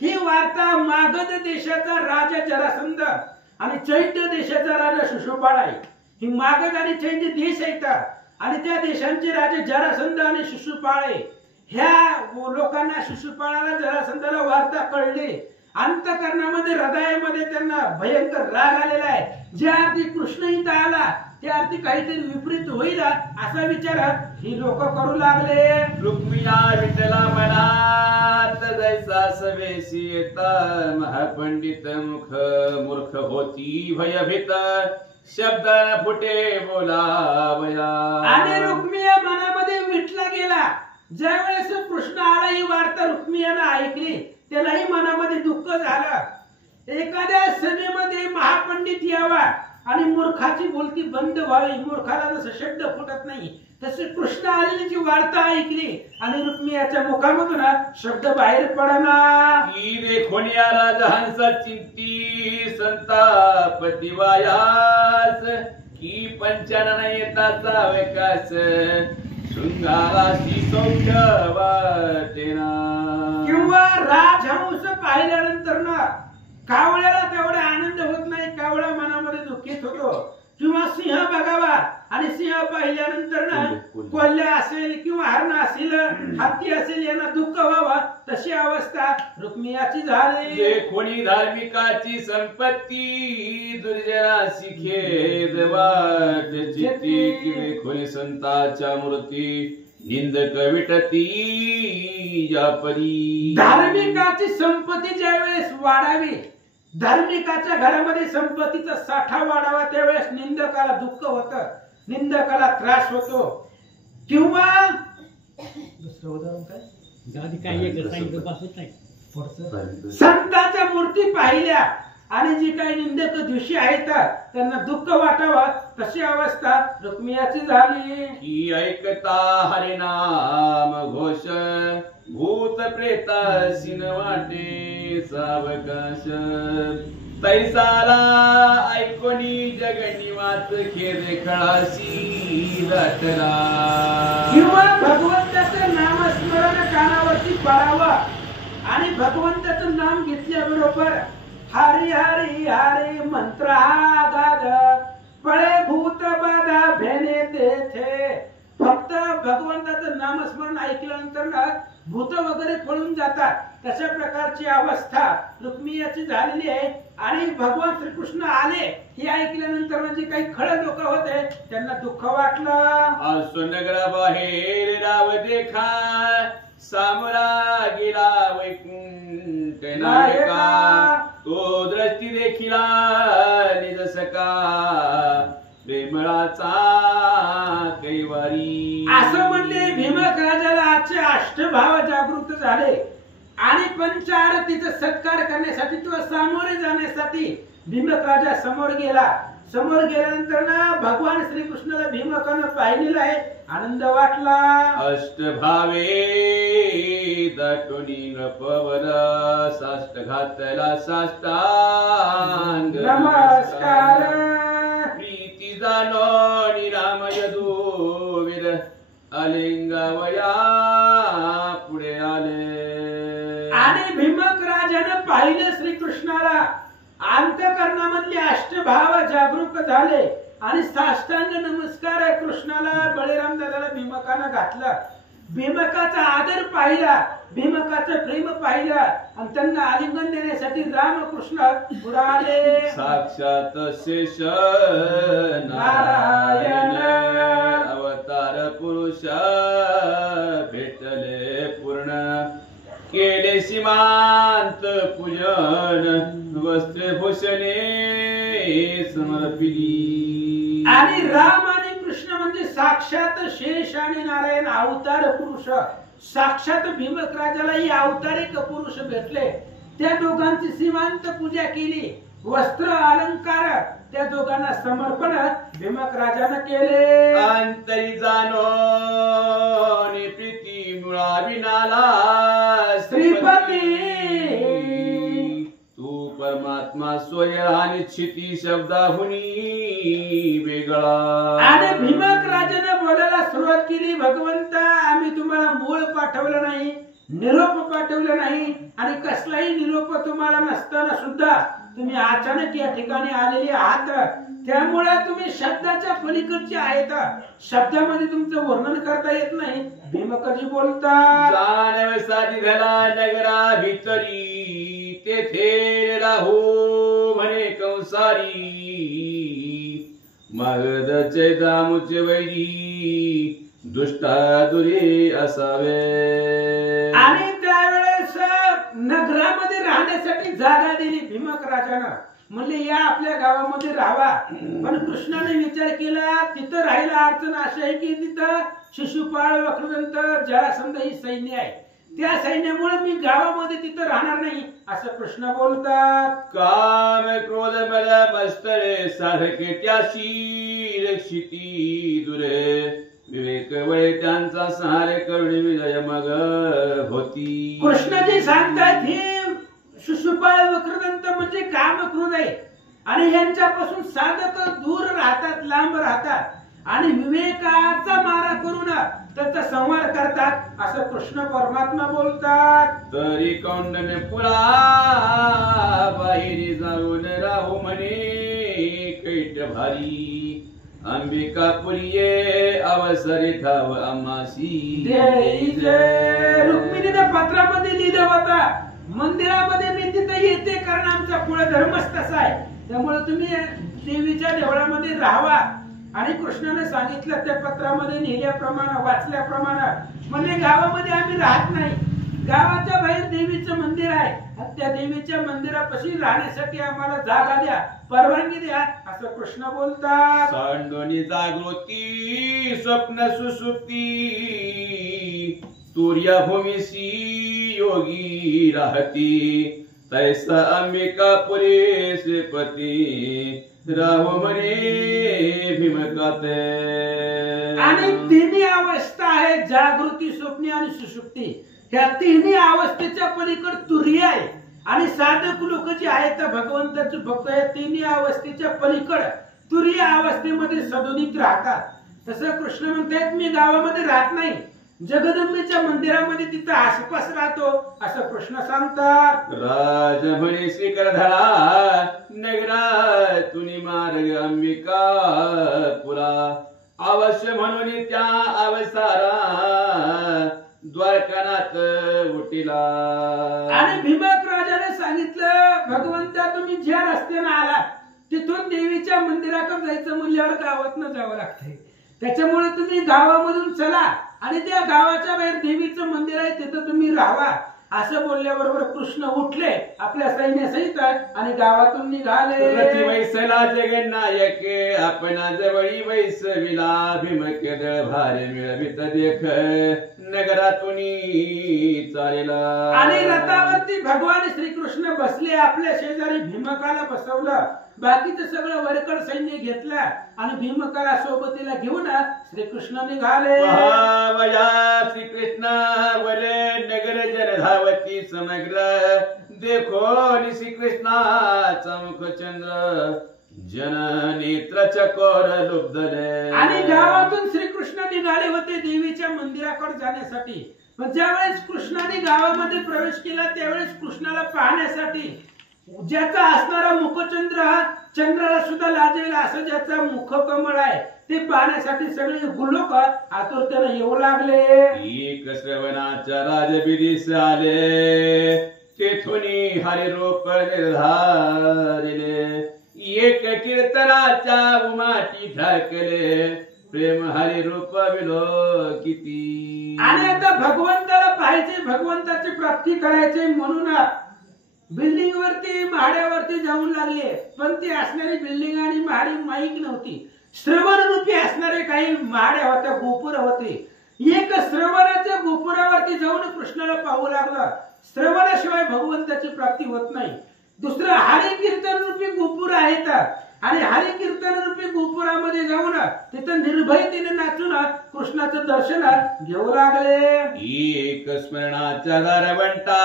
ही वार्ता मागध देशाचा राजा जरासंध आणि चैत्य देशाचा राजा शिशुपाळ आहे. ही मागध आणि चैत्य देश आहेत आणि त्या देशांचे राजे जरासंध आणि शिशुपाळ आहे. ह्या लोकांना शिशुपाळाला जरासंधाला वार्ता कळली. अंतकरणामध्ये हृदयामध्ये त्यांना भयंकर राग आलेला आहे. ज्या अर्थी कृष्ण इथं आला त्या अर्थी काहीतरी विपरीत होईल असा विचार ही लोक करू लागले. रुक्मिया विठला मनात जैसा सवेशी येता महापंडित मुख मूर्ख होती भयभीत शब्द फुटे बोलावया. आणि रुक्मिया मनामध्ये विटला गेला. ज्यावेळेस कृष्ण आला ही वार्ता रुक्मियानं ऐकली त्यालाही मनामध्ये दुःख झालं. एखाद्या सभेमध्ये महापंडित यावा आणि मूर्खाची बोलती बंद व्हावी. मूर्खाला जसं शब्द फुटत नाही तसे कृष्ण आलेली जी वार्ता ऐकली आणि रुक्मियाच्या मुखामधून शब्द बाहेर पडना. की देखोनी राजा हंसा चिंती संतापती वायास की पंचानन येताचा विकास शृंगाराशी सौख्य वाटेना. किंवा राजहंस पाहिल्यानंतर ना कावळ्याला तेवढा आनंद होत नाही. कावळा मनामध्ये दुःखित होतो. किंवा सिंह बघावा आणि सिंह पाहिल्यानंतर ना कोल्हा असेल किंवा हरण असेल हत्ती असेल यांना दुःख व्हावा. तशी अवस्था रुक्मियाची झाली. कोणी धार्मिकाची संपत्ती दुर्जनाशी खेद वाट चित्ती की कोणी संताच्या मूर्ती निंदक विटती या परी. धार्मिकाची संपत्ती ज्यावेळेस वाढावी धार्मिकाच्या घरामध्ये संपत्तीचा साठा वाढावा त्यावेळेस निंदकाला दुःख होतं. निंदकाला त्रास होतो. किंवा दुसरं उदाहरण काय संतांच्या मूर्ती पाहिल्या आणि जी काही निंदक दिवशी आहेत त्यांना दुःख वाटावं तशी अवस्था रुक्मियाची झाली. की ऐकता हरिनाम घोष भूत प्रेतासी न वाटे सावकाश तैसाला ऐकोनी जगनिवास खेदे कळाशी दाटला. किंवा भगवंताचं नामस्मरण कानावरती पडावं आणि भगवंताचं नाम घेतल्याबरोबर हरी हरी हरी मंत्र हा गाग पळे भूत बाधा भेने तेथे. फक्त भगवंताचं नामस्मरण ऐकल्यानंतर ना भूत वगैरे पळून जातात. तशा प्रकारची अवस्था रुक्मियाची झालेली आहे. आणि भगवान श्रीकृष्ण आले हे ऐकल्यानंतर म्हणजे काही खळ लोक होते त्यांना दुःख वाटलं. सोनगराबाहेर राव देखा सामरा गेला वैकुंठ नायका तो दृष्टी देखिला निज सका प्रेमळाचा कैवारी. असं म्हणले भीमक राजाला आजचे अष्टभाव जागृत झाले आणि पंचारतीचा सत्कार करण्यासाठी किंवा सामोरे जाण्यासाठी भीमक राजा समोर गेला. समोर गेल्यानंतर ना भगवान श्रीकृष्णाला भीमकानं पाहिलेलं आहे. आनंद वाटला. अष्टभावे दाटोनी नपवर साष्ट घातला साष्टांग नमस्कार. प्रीती जाणो राम यदुवीर अलिंगावया पुढे आले. आणि भीमक राजानं पाहिलं श्रीकृष्णाला. अंतकरणामधले अष्टभाव जागरूक झाले आणि साष्टांग नमस्कार कृष्णाला बळीराम दादाला भीमकानं घातला. भीमकाचा आदर पाहिला भीमकाचं प्रेम पाहिलं आणि त्यांना आलिंगन देण्यासाठी रामकृष्ण पुढे आले. साक्षात शेष नारायण अवतार पुरुष भेटले पूर्ण केले सीमांत पूजन वस्त्रभूषणे समर्पिली. आणि राम आणि कृष्ण म्हणजे साक्षात शेष आणि नारायण अवतार पुरुष. साक्षात भीमक राजालाही अवतारिक पुरुष भेटले. त्या दोघांची सीमांत पूजा केली. वस्त्र अलंकार त्या दोघांना समर्पण भीमक राजानं केले. अंतरी जाणो प्रीती मुळा विनाला श्रीपती तू परमात्मा स्वय आणि क्षिती शब्दाहुनी वेगळा. आणि भीमक राजानं बोलायला सुरुवात केली. भगवंता आम्ही तुम्हाला मूळ पाठवलं नाही निरोप पाठवलं नाही आणि कसलाही निरोप तुम्हाला नसताना सुद्धा तुम्ही अचानक या ठिकाणी आलेले आहात, त्यामुळे तुम्ही शब्दाच्या पलीकडचे आहेत. शब्दामध्ये तुमचं वर्णन करता येत नाही. भीमकजी बोलतात, जाणवसा निघाला नगरा भितरी, तेथे राहू म्हणे कंसारी, मगधचे दामुचे वैरी, दुष्टा दुरे असावे. आणि त्यावेळेस नगरामध्ये राहण्यासाठी जागा दिली भीमक राजानं. म्हणले या आपल्या गावामध्ये राहावा. पण कृष्णाने विचार केला तिथं राहायला अडचण अशी आहे की तिथं शिशुपाळ, वक्रदंत, जरासंध ही सैन्य आहे. त्या सैन्यामुळे मी गावामध्ये तिथं राहणार नाही असं कृष्ण बोलतात. काम क्रोध मद मस्तळे सारखे त्याशी रक्षिती दुरे, विवेक वळे त्यांचा सहारे करुणी विजय मग होती. कृष्णजी सांगतात हे शिशुपाळ, वक्रदंत म्हणजे काम क्रोध आहे आणि यांच्यापासून साधक दूर राहतात, लांब राहतात आणि विवेकाचा मारा करून त्याचा संहार करतात असं कृष्ण परमात्मा बोलतात. तरी कौंडने पुरा बाहेरी जाऊन राहू म्हणे कैट भारी, अंबिकापुरी ये अवसरी ठाव आमासी. रुक्मिणीने पत्रामध्ये लिहिलं होतं मंदिरामध्ये मी तिथे येते कारण आमचा कुळ धर्मच तसा आहे, त्यामुळे तुम्ही देवीच्या देवळामध्ये राहावा. आणि कृष्णाने सांगितलं त्या पत्रामध्ये लिहिल्याप्रमाणे, वाचल्याप्रमाणे, म्हणजे गावामध्ये आम्ही राहत नाही, गावाच्या बाहेर देवीचं मंदिर आहे, त्या देवीच्या मंदिरापाशी राहण्यासाठी आम्हाला जागा द्या, परवानगी द्या असं कृष्ण बोलतात. सांडोनी जागृती स्वप्न सुसुप्ती, सूर्यभूमीसी योगी राहती, तैसा अंबिकापुरी श्रीपती राहू म्हणे भीमकाते. आणि तिन्ही अवस्था आहे, जागृती, स्वप्नी आणि सुषुप्ती. ह्या तिन्ही अवस्थेच्या पलीकडे तुर्य आहे आणि साधक लोक जे आहेत भगवंताचे भक्त आहे, तिन्ही अवस्थेच्या पलीकड तुर्य अवस्थेमध्ये सदोदित राहतात. तसं कृष्ण म्हणतात मी गावामध्ये राहत नाही, जगदंबेच्या मंदिरामध्ये तिथं आसपास राहतो असं कृष्ण सांगतात. राज म्हणे श्रीकरधरा नगरा तुनी मार्ग अंबिका पुरा, अवश्य म्हणून त्या अवसारा द्वारकानाथ उठिला. आणि भीमक राजाने सांगितलं भगवंता तुम्ही ज्या रस्त्याने आला तिथून देवीच्या मंदिराकडे जायचं म्हणल्यावर गावातनं जावं लागतंय, त्याच्यामुळे तुम्ही गावामधून चला आणि त्या गावाच्या बाहेर देवीचं मंदिर आहे तिथं तुम्ही राहावा असं बोलल्याबरोबर कृष्ण उठले आपल्या सैन्यासहित आणि गावातून निघाले. रथी वैसला जगन्नायके आपणा जवळी वैसविला, भीमके दळ भारे मिळवित देख नगरातून चालेला. आणि रथावरती भगवान श्रीकृष्ण बसले, आपल्या शेजारी भीमकाला बसवलं, बाकीचं सगळं वरकड सैन्य घेतलं आणि भीमकाला सोबतीला घेऊन श्रीकृष्ण निघाले. श्रीकृष्ण वरे नगर जन धावती समग्र, देखो श्रीकृष्णाचा मुखचंद्र जन नेत्र चकोर लुब्धले. आणि गावातून श्रीकृष्ण निघाले होते देवीच्या मंदिराकडे जाण्यासाठी. पण ज्यावेळेस कृष्णाने गावामध्ये प्रवेश केला त्यावेळेस कृष्णाला पाहण्यासाठी ज्याचा असणारा मुखचंद्र चंद्राला सुद्धा लाजेल असं ज्याचा मुखकमळ आहे ते पाहण्यासाठी सगळे गुलोक आतुरतेने येऊ लागले. एक श्रवणाच्या राजबिरीस आले, तेथुनी हरिरूप निर्धारिले, एक कीर्तनाच्या उमाटी ठाकले, प्रेम हरिरूप विलोकिती. आणि आता भगवंताला पाहायचे, भगवंताची प्राप्ती करायचे म्हणून बिल्डिंग वरती महाड्यावरती जाऊन लागले. पण ती असणारी बिल्डिंग आणि महाडी माईक नव्हती, श्रवण रूपी असणारे काही महाड्या होत्या, गोपुर होते. एक श्रवणाच्या गोपुरावरती जाऊन कृष्णाला पाहू लागला. श्रवणाशिवाय भगवंताची प्राप्ती होत नाही. दुसरं हरी कीर्तन रूपी गोपुर आहेत आणि हरी कीर्तन रूपी गोपुरामध्ये जाऊन तिथं निर्भयतेने नाचून कृष्णाचं दर्शन घेऊ लागले. एक स्मरणाच्या दारवंटा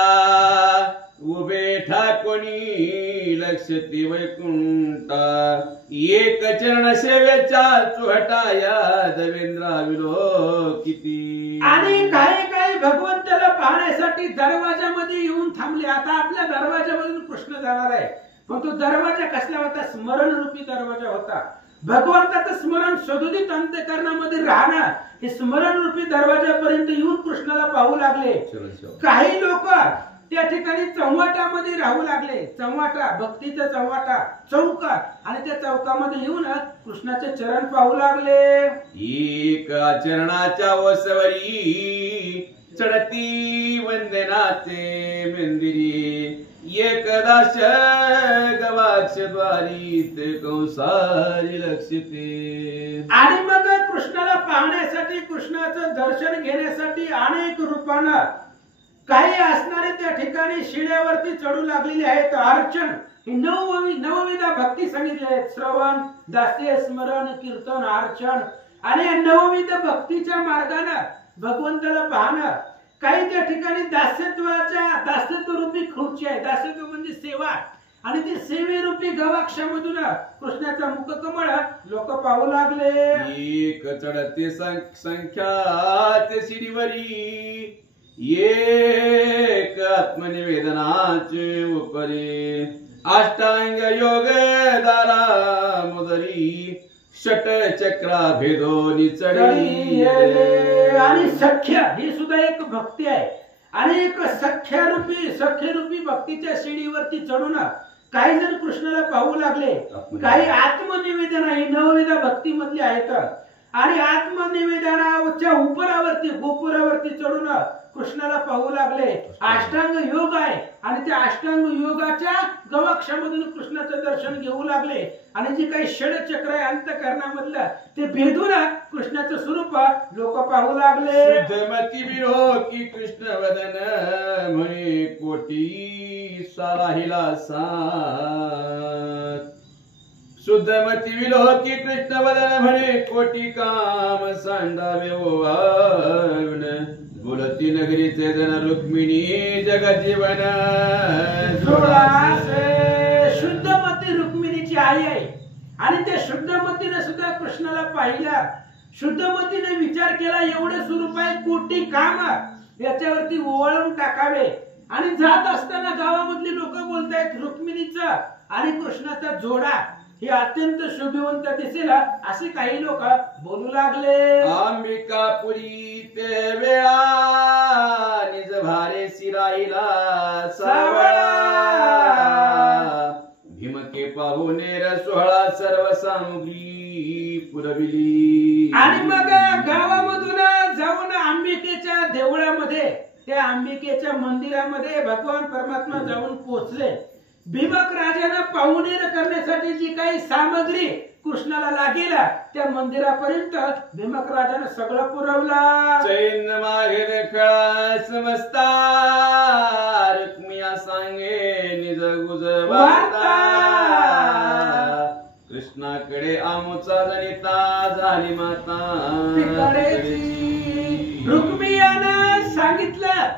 उभे ठाकोनी लक्षती वैकुंठा, एक चरण सेवेच्या चोहटाया देवेंद्रा विलोकिती. आणि काही काही भगवंताला पाहण्यासाठी दरवाजामध्ये येऊन थांबले. आता आपल्या दरवाजामधून कृष्ण जाणार आहे, पण तो दरवाजा कसला होता? स्मरण रूपी दरवाजा होता. भगवंताचं स्मरण सदोदित अंतःकरणामध्ये राहणं, हे स्मरण रूपी दरवाजापर्यंत येऊन कृष्णाला पाहू लागले. काही लोक त्या ठिकाणी चौवाटामध्ये राहू लागले. चौवाटा, भक्तीचा चौवाटा, चौक, आणि त्या चौकामध्ये येऊन कृष्णाचे चरण पाहू लागले. एक चरणाच्या ओसवरी चढती वंदनाचे मंदिरी, एकदाश गवाक्ष द्वारीत कंसारी लक्षिते. आणि मग कृष्णाला पाहण्यासाठी, कृष्णाचं दर्शन घेण्यासाठी अनेक रूपानं काही असणारे त्या ठिकाणी शिड्यावरती चढू लागलेले आहेत. अर्चन, नवविधा भक्ती सांगितले आहेत. श्रवण, दास्य, स्मरण, कीर्तन, अर्चन, आणि नवविध भक्तीच्या मार्गाने भगवंताला पाहणं. काही त्या ठिकाणी दास्यत्व रूपी खुर्ची आहे. दास्यत्व म्हणजे सेवा, आणि ती सेवेरूपी गवाक्षामधून कृष्णाचा मुखकमळ लोक पाहू लागले. एक चढते संख्याचे शिडीवरी, एक आत्मनिवेदनाचे उपरे, अष्टांग योग दारा मुदरी, षट चक्रा भेदोनी चढी. आणि सख्य ही सुद्धा एक भक्ती आहे. आणि एक सख्यरूपी भक्तीच्या शिडीवरती चढून काही जण कृष्णाला पाहू लागले. काही आत्मनिवेदन ही नवविधा भक्ती मधली आहेत. आणि आत्मनिवेदनाच्या उपरावरती, गोपुरावरती चढून कृष्णाला पाहू लागले. अष्टांग योग आहे, आणि त्या अष्टांग योगाच्या गवाक्षामधून कृष्णाचं दर्शन घेऊ लागले. आणि जे काही षडचक्र आहे अंतःकरणामधलं, ते भेदून कृष्णाचं स्वरूप लोक पाहू लागले. शुद्धमती विरोकी कृष्ण वदन म्हणे कोटी साराहिला साथ. शुद्धमती विलोकी कृष्ण वदन म्हणे कोटी काम सांडावे ओवाळून. बोलती नगरीचे जन रुक्मिणी जगजीवन शुद्धमती रुक्मिणीची आई आहे. आणि त्या शुद्धमतीने सुद्धा कृष्णाला पाहिलं. शुद्धमतीने विचार केला, एवढे स्वरूप आहे, कोटी काम याच्यावरती ओवाळून टाकावे. आणि जात असताना गावामधली लोक बोलतायत, रुक्मिणीचा आणि कृष्णाचा जोडा हे अत्यंत शोभिवंत दिसेल, असे काही लोक बोलू लागले. अंबिकापुरी ते वेळा निज भारे शिराईला सावळा. भीमके पाहुणेर सोहळा सर्व सामुग्री पुरविली. आणि मग गावामधून जाऊन अंबिकेच्या देवळामध्ये, त्या अंबिकेच्या मंदिरामध्ये भगवान परमात्मा जाऊन पोहोचले. भीमक राजाला पाहुणेर करण्यासाठी जी काही सामग्री कृष्णाला लागेल त्या मंदिरापर्यंत भीमक राजाने सगळं पुरवला. चैन मागे देखळा समजता रुक्मिया सांगे निज गुज वार्ता. कृष्णाकडे आमोचा जनिता झाली माता. रुक्मियानं सांगितलं,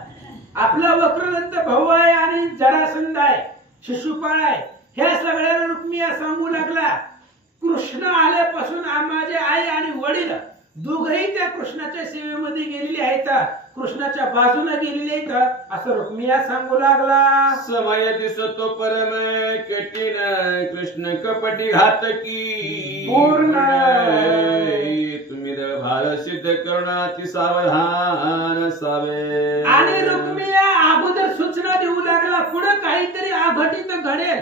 आपला वक्रदंत भाऊ आहे आणि जरासंध आहे, शिशुपाळ आहे. ह्या सगळ्याला रुक्मिया सांगू लागला. कृष्ण आल्यापासून माझे आई आणि वडील दोघही त्या कृष्णाच्या सेवेमध्ये गेलेले आहेत, कृष्णाच्या बाजूने गेलेले आहेत, असं रुक्मिया सांगू लागला. समय दिसतो परम कठीण कृष्ण कपटी घातकी पूर्ण. तुम्ही भार सिद्ध करण्याची सावधान असावे. आणि रुक्मिया अगोदर सूचना देऊ लागला, पुढे काहीतरी अघटित घडेल.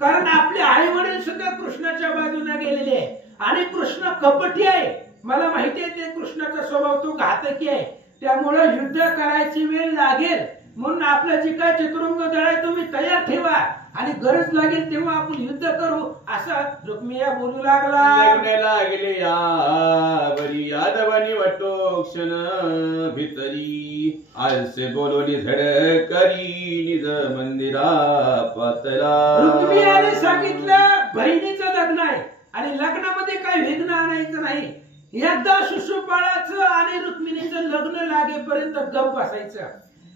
कारण आपले आई वडील सुद्धा कृष्णाच्या बाजूने गेलेले आणि कृष्ण कपटी आहे. मला माहिती आहे ते कृष्णाचा स्वभाव तो घातकी आहे, त्यामुळे युद्ध करायची वेळ लागेल. म्हणून आपलं जे काय चतुरंग दळ आहे तुम्ही तयार ठेवा, आणि गरज लागेल तेव्हा आपण युद्ध करू, असं रुक्मिया बोलू लागला. लग्न लागले यावरी यादवनी वटो क्षण भितरी. आलसे बोलोनी धड करी निज मंदिरा पातला. रुक्मियाने सांगितलं, बहिणीचं लग्न आहे आणि लग्नामध्ये काही विघ्न आणायचं नाही. एकदा शिशुपाळाचं आणि रुक्मिणीचं लग्न लागेपर्यंत गप बसायचं.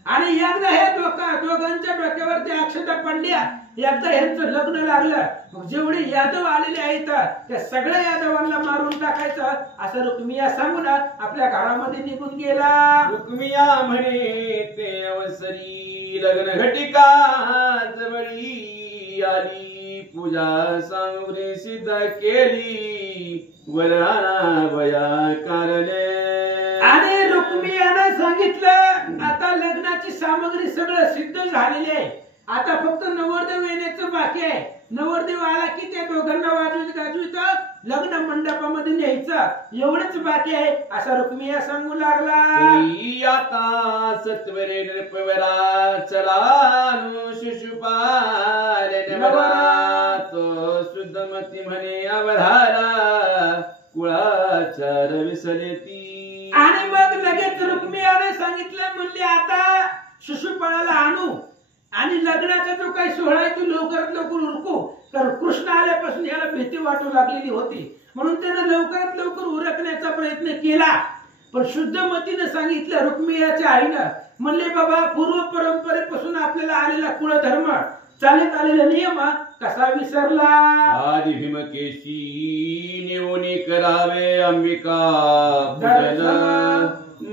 आणि एकदा हे दोघांच्या डोक्यावरती अक्षता पडल्या एकदा यांचं लग्न लागलं मग जेवढे यादव आलेले आहेत त्या सगळ्या यादवांना मारून टाकायचं असं रुक्मिया सांगून आपल्या घरामध्ये निघून गेला. रुक्मिया म्हणे ते अवसरी लग्न घटिका जवळी आली पूजा सामुग्री सिद्ध केली वराना वया कारणे. आणि रुक्मियानं सांगितलं आता लग्नाची सामग्री सगळं सिद्ध झालेली आहे, आता फक्त नवरदेव येण्याचं बाकी आहे. नवरदेव आला की त्या दोघांना वाजवीत गाजवीत लग्न मंडपामध्ये न्यायचं एवढंच बाकी आहे असं रुक्मिया सांगू लागला. तरी आता सत्वरे नृपवरा चला शिशुपाल तो शुद्धमती म्हणे अवधारा कुळाच्या रविसले ती. आणि मग लगेच रुक्मियाने सांगितलं म्हणले आता शिशुपाळाला आणू आणि लग्नाचा जो काही सोहळा आहे तो लवकरात लवकर उरकू, कारण कृष्ण आल्यापासून याला भीती वाटू लागलेली होती म्हणून त्यानं लवकरात लवकर उरकण्याचा प्रयत्न केला. पण शुद्धमतीने सांगितलं रुक्मियाच्या आईनं म्हणले बाबा पूर्व परंपरेपासून आपल्याला आलेला कुळधर्म चालत आलेला नियम कसा विसरला. आदि भीमकेशी नेवणी करावे अंबिका पूजन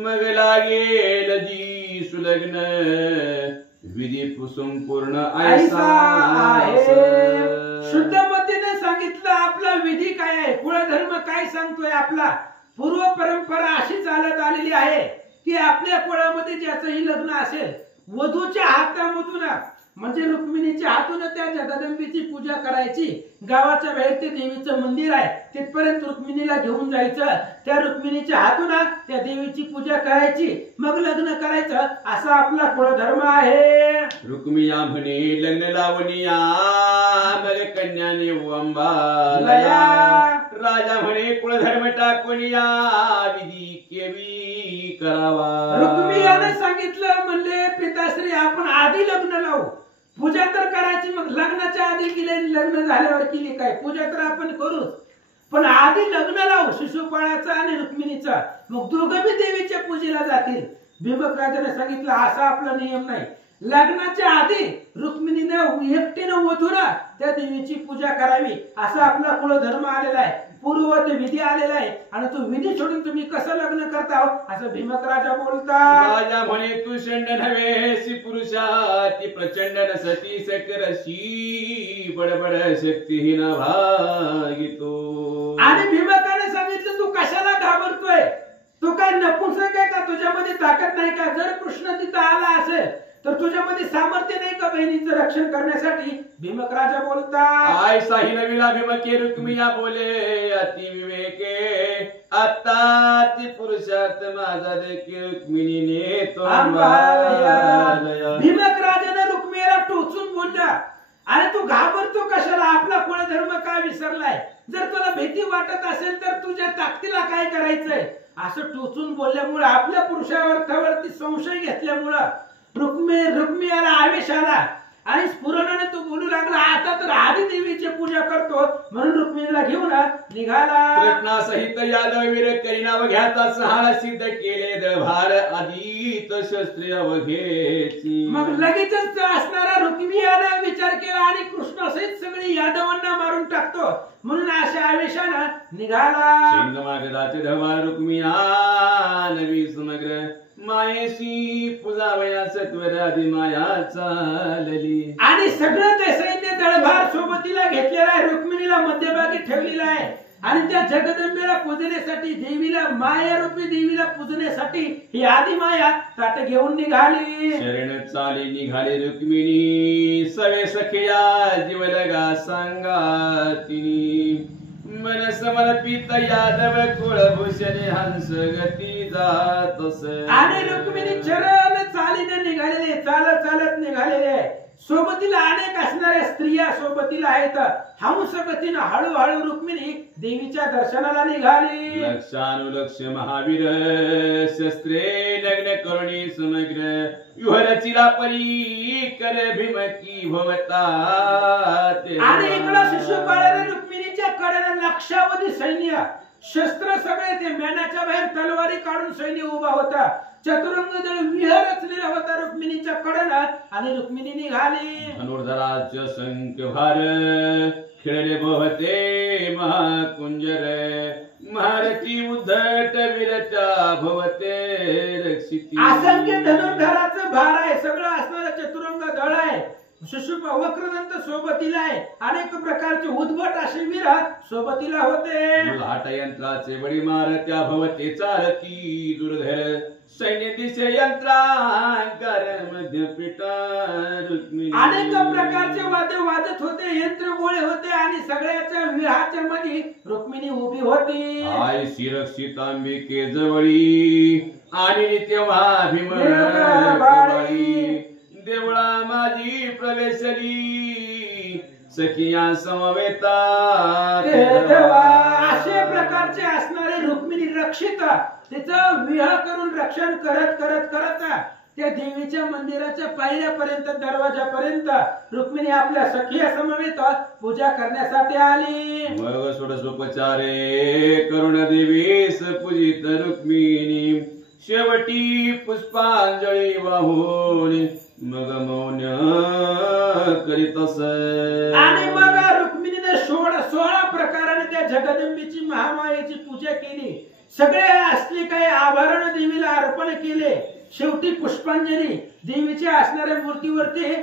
मग लागेल जी सुलग्न विधी संपूर्ण ऐसा आहे. शुद्धमतीने सांगितलं आपला विधी काय आहे, कुळधर्म काय सांगतोय आपला. पूर्व परंपरा अशी चालत आलेली आहे की आपल्या कुळामध्ये ज्याचंही लग्न असेल वधूच्या हातामधून म्हणजे रुक्मिणीच्या हातून त्या जगदंबेची पूजा करायची. गावाच्या बाहेर ते देवीचं मंदिर आहे तिथपर्यंत रुक्मिणीला घेऊन जायचं, त्या रुक्मिणीच्या हातून त्या देवीची पूजा करायची मग लग्न करायचं असा आपला कुळधर्म आहे. रुक्मिया म्हणे लग्न लावणीया मग कन्याने अंबालया. राजा म्हणे कुळधर्म टाकून या विधी केवी करावा. रुक्मियाने सांगितलं म्हणले पिताश्री आपण आधी लग्न लावू, पूजा तर करायची मग लग्नाच्या आधी केली लग्न झाल्यावर केली काय पूजा तर आपण करूच, पण आधी लग्न लावू शिशुपाळाचं आणि रुक्मिणीचं मग दोघं बी देवीच्या पूजेला जातील. भीमक राजाने सांगितलं असा आपला नियम नाही, लग्नाच्या आधी रुक्मिणीने एकटीनं वधूला त्या देवीची पूजा करावी असा आपला कुळधर्म आलेला आहे, पूर्ववत विधी आलेला आहे आणि तो विधी सोडून तुम्ही कसं लग्न करता असं भीमक राजा बोलतात. राजा म्हणे तू षंड नव्हे सी पुरुषा ती प्रचंड सती सकरशी बडबड शक्तीहीन भागितो. आणि भीमकाने सांगितलं तू कशाला घाबरतोय, तू काय नपुंसक आहे का, तुझ्यामध्ये ताकद नाही का. जर कृष्ण तिथं आला असेल तर तुझ्यामध्ये सामर्थ्य नाही का बहिणीचं रक्षण करण्यासाठी. भीमक राजा बोलतात. आय साही नवीला भीमके रुक्मिया बोले अति विवेके आता ती पुरुषार्थ माझा देखील रुक्मिणीने तो अंबालया. भीमक राजाने रुक्मिणीला टोचून बोलला अरे तू घाबरतो कशाला, आपला कुळधर्म काय विसरलाय, जर तुला भीती वाटत असेल तर तुझ्या ताकदीला काय करायचंय असं टोचून बोलल्यामुळे आपल्या पुरुषावरती संशय घेतल्यामुळं रुक्मिणीला आवेश आला आणि स्फुरणाने तो बोलू लागला आता तर आधी देवीची पूजा करतो म्हणून रुक्मिणीला घेऊन निघाला. कृष्णा सहित यादव वीर करीना वघ्याचा सहारा सिद्ध केले दळभार आदित शस्त्रे अवघेची. मग लगेचच असणारा रुक्मिणीने विचार केला आणि कृष्ण सहित सगळी यादवांना मारून टाकतो म्हणून अशा आवेशाने निघाला. शिंगमागदाचे धवा रुक्मिया नवी समग्र मायेशी पूजावया सत्वर आदि माया चालली. आणि सगळं ते सैन्य दळभार सोबतीला घेतलेला आहे, रुक्मिणीला मध्यभागी ठेवलेला आहे आणि त्या जगदंबेला पूजण्यासाठी देवीला मायारूपी देवीला पूजण्यासाठी ही आदि माया ताट घेऊन निघाली. शरण चाली निघाली रुक्मिणी सवे सखिया जीवलगा सांगा तिनी मन समर्पित यादव कुळभूषणे हंस गती जात असे. आणि रुक्मिणी चरण चालीने निघालेले चालत चालत निघालेले, सोबतीला अनेक असणाऱ्या स्त्रिया सोबतीला आहेत. हंस गतीनं हळूहळू रुक्मिणी देवीच्या दर्शनाला निघाली. लक्षानुलक्ष महावीर शस्त्रे लग्न करुणी समग्र युहरचिला परी कर भीमकी भवता. आणि इकडं शिशुपाळाने रुक्मिणीच्या कडेला लक्षावधी सैन्य शस्त्र सगळे ते मेणाच्या बाहेर तलवारी काढून सैन्य उभा होता चतुरंग दळ विहार रचलेला होता रुक्मिणीच्या कडेला आणि रुक्मिणी निघाली. धनुर्धराच संख्य भार खेळले भवते महाकुंजर महारथी उद्धट विरता भवते रक्षिती. असंख्य धनुर्धराचं भार आहे, सगळं असणारं चतुरंग दळ आहे, सुषुप वक्रदंत सोबतीला आहे, अनेक प्रकारचे उद्भट असे वीर सोबतीला होते. लाट यंत्राचे बळी मार त्या भवते चालती दुर्धर सैन्य दिशे यंत्रांकार मध्यपीठा रुक्मिणी. अनेक प्रकारचे वाद्य वाजत होते, यंत्र गोळे होते आणि सगळ्याच्या विहाच्या मध्ये रुक्मिणी उभी होती. आय शिरक्षितांबिके जवळी आणि तेव्हा भीमबाई देवळा माझी प्रवेशली सखिया समवेता. असे प्रकारचे असणारे रुक्मिणी रक्षित तिचं विवाह करून रक्षण करत करत करत त्या देवीच्या मंदिराच्या पायऱ्यापर्यंत दरवाजापर्यंत रुक्मिणी आपल्या सखिया समवेत पूजा करण्यासाठी आली. मग षोडशोपचारे करुण देवीस पूजित रुक्मिणी शेवटी पुष्पांजळी वाहून मग मौन करीत आणि मग रुक्मिणीने 16 प्रकाराने त्या जगदंबेची महामायेची पूजा केली. सगळे असले काही आभरण देवीला अर्पण केले. शेवटी पुष्पांजली देवीच्या असणाऱ्या मूर्तीवरती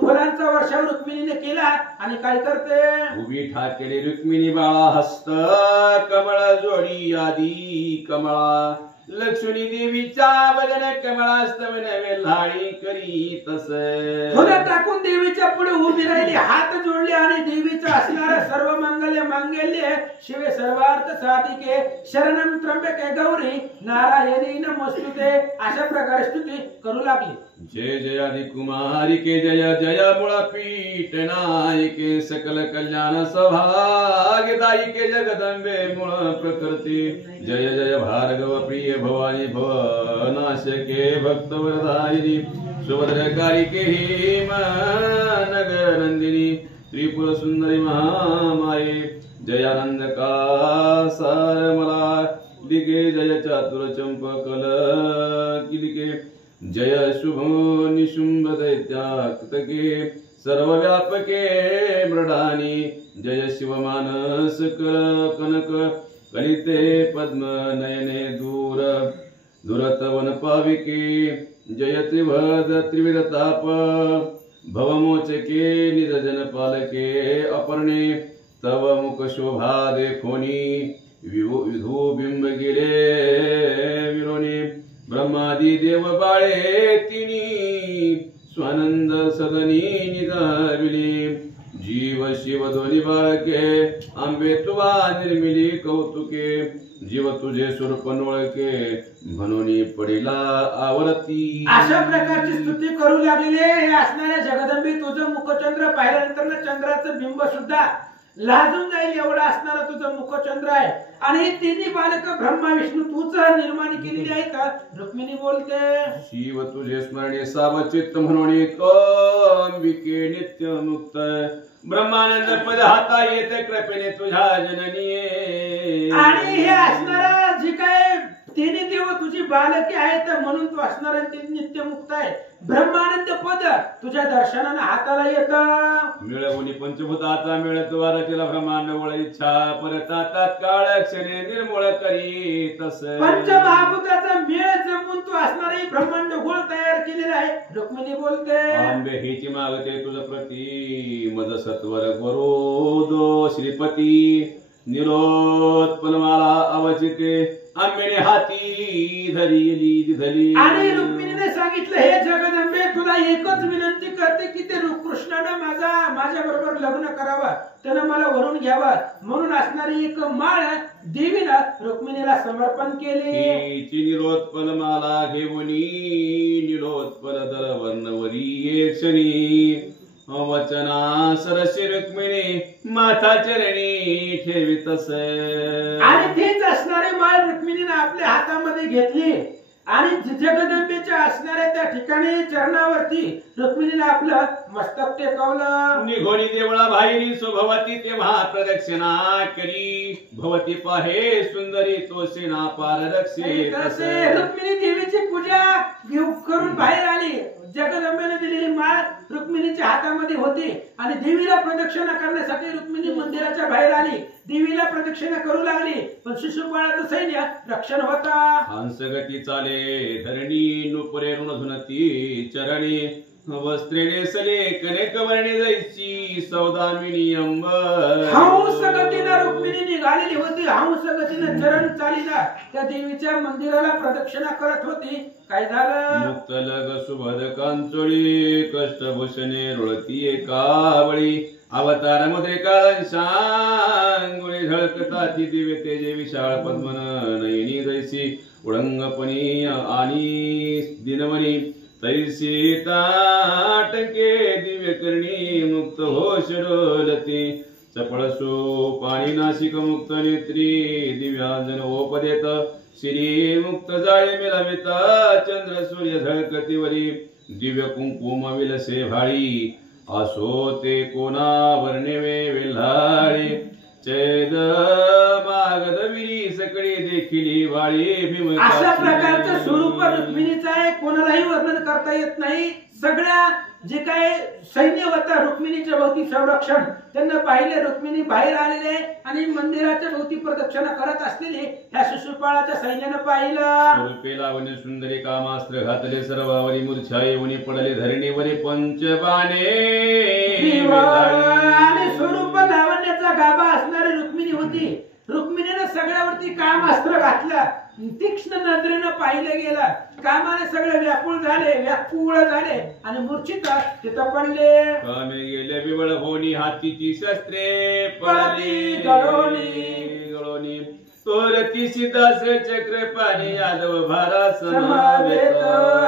फुलांचा वर्षाव रुक्मिणीने केला आणि काय करते उभी ठाकेली रुक्मिणी बाळा हस्त कमळ जोडी आदी कमळा लक्ष्मी देवीच्या भजन कमळास्तव नवे करी तस. फुलं टाकून देवीच्या पुढे उभी राहिली, हात जोडले आणि देवीचं असणारं सर्व मंगल्य मांगल्य शिवे सर्वार्थ साधिके शरणम त्र्यंबके गौरी नारायणी नमोस्तुते अशा प्रकारे स्तुती करू लागली. जय जय आदि कुमारिके जय जय मुळा पीठ नायिके सकल कल्याण सौभाग्यदायिके जगदंबे मूळ प्रकृती जय जय भार्गव प्रिय भवानी भवनाशके भक्तवरदायिनी सुभद्रकारिके हेम नगर नंदिनी त्रिपुर सुंदरी महामाये जयानंद कासार मला दिगे जय चातुर चंपकल किलिके जय शुभ निशुंभ दैत्याकृतके सर्वव्यापके मृडानी जय शिवमानस कर कनक कलिते पद्म नयने दूर दुरतवन पाविके जय त्रिभद त्रिविधताप भवमोचके निज जन पालके अपर्णे तव मुख शोभा देखोनी विधू बिंब गेले विरोनी ब्रह्मादी देव बाळे तिनी स्वानंद सदनी निदाविली जीव शिव दोन्ही बाळके आंबे तुवा निर्मिली कौतुके जीव तुझे स्वरूप नोळके म्हणून पडिला आवरती. अशा प्रकारची स्तुती करू लागलेले हे असणाऱ्या जगदंबे तुझं मुखचंद्र पाहिल्यानंतर चंद्राचं बिंब सुद्धा लाजून जाईल एवढा असणारा तुझं मुखचंद्र आहे आणि तिन्ही बालक ब्रह्मा विष्णू तूच निर्माण केलेली आहेत. रुक्मिणी बोलते शिव तुझे स्मरणे सावचित्त म्हणून तो अंबिके नित्य मुक्त ब्रह्मानंद पद हाता येते कृपेने तुझ्या जननी. आणि हे असणारा जे काय तिन्ही देव तुझी बालके आहेत म्हणून तू असणारा नित्य मुक्त आहे. ब्रह्मानंद पद तुझ्या दर्शनाने हाताला येत. मिळवून पंचभूताचा मिळत वारतीला ब्रह्मांड वळ इच्छा परत तात्काळ क्षणे निर्मूळ करी तस. पंचमहाभूताचा मेळ जमून तू असणारे ब्रह्मांड गोळ तयार केलेला आहे. रुक्मिणी बोलते आंबे हिची मागते तुझ प्रती मज सत्वर गरोदो श्रीपती निरोत्पलमाला अवचिते आंबेने हाती धरिली धरली. आणि रुक्मिणीने सांगितलं हे जगदंबे तुला एकच विनंती करते की ते कृष्णाने माझ्या बरोबर लग्न करावं, त्यानं मला वरून घ्यावा म्हणून असणारी एक माळ देवीनं रुक्मिणीला समर्पण केली. निरोत्पलमाला घेऊनी निरोत्पल दर वर्णवरी क्षणी वचना सरसी रुक्मिणी माता चरणी ठेवितस. आणि तेच असणारे माळ रुक्मिणीने आपल्या हातामध्ये घेतली आणि जगदंबेच्या असणाऱ्या त्या ठिकाणी चरणावरती रुक्मिणीने आपलं मस्तक टेकवलं. निघोनी देवळा बाहेरी स्वभवती तेव्हा प्रदक्षिणा करी भवती पाहे सुंदरी तो सेना पार रक्षे तसे रुक्मिणी देवीची पूजा करून बाहेर आली. जगदंबेने दिलेली माळ रुक्मिणीच्या हातामध्ये होती आणि देवीला प्रदक्षिणा करण्यासाठी रुक्मिणी मंदिराच्या बाहेर आली. देवीला प्रदक्षिणा करू लागली पण शिशुपाळाचं सैन्य रक्षण होता. हंसगती चाले धरणी नुपुरे ऋणधुनती चरणी वस्त्रे नेसले कनेक वर्णे जायची सौदामिनी अंबर. हंस गतीनं रुक्मिणी निघालेली होती. हंस गतीनं चरण चालीला त्या देवीच्या मंदिराला प्रदक्षिणा करत होती. काय झालं? मुक्त लग सुभद कांचोळी कष्टभूषणे रुळती एकावळी अवतार मुद्रिका शांगुळी झळकता ती दिव्य तेजे विशाळ पद्मन नयनी जैसी उडंगपणी आणि दिनवनी तैसी ताटके दिव्य करणी मुक्त होश डोलती चपळसो पाणी नाशिक मुक्त नेत्री दिव्यांजन ओपदेत श्री मुक्त जाळे मिळविता चंद्र सूर्य झळकतीवरी दिव्य कुंकुम विलसे भाळी असो ते कोणा वर्णवे वेल्हाळे चैद मागद विरी सकळी देखिली वाळी भीम. अशा प्रकारचं स्वरूप रुक्मिणीचं आहे. कोणालाही वर्णन करता येत नाही. सगळ्या जे काय सैन्य होता रुक्मिणीच्या भोवती संरक्षण त्यांना पाहिले. रुक्मिणी बाहेर आलेले आणि मंदिराच्या भोवती प्रदक्षिणा करत असलेले ह्या शिशुपाळाच्या सैन्यानं पाहिलं. स्वरूपे लावणे सुंदरी कामास्त्र घातले सर्वावरी मूर्छा येऊन पडले धरणीवरी पंचबाणे. आणि स्वरूप लावण्याचा गाभा असणारी रुक्मिणी होती. रुक्मिणीने सगळ्यावरती कामास्त्र घातलं. तीक्ष्ण नजरेनं पाहिलं गेलं. कामाने सगळे व्याकुळ झाले आणि मूर्छित तिथं पडले. कामे गेले विवळ होनी हातीची शस्त्रे पळाली गळोनी तोरती सीतास चक्र पाणी यादव भारा समावेत.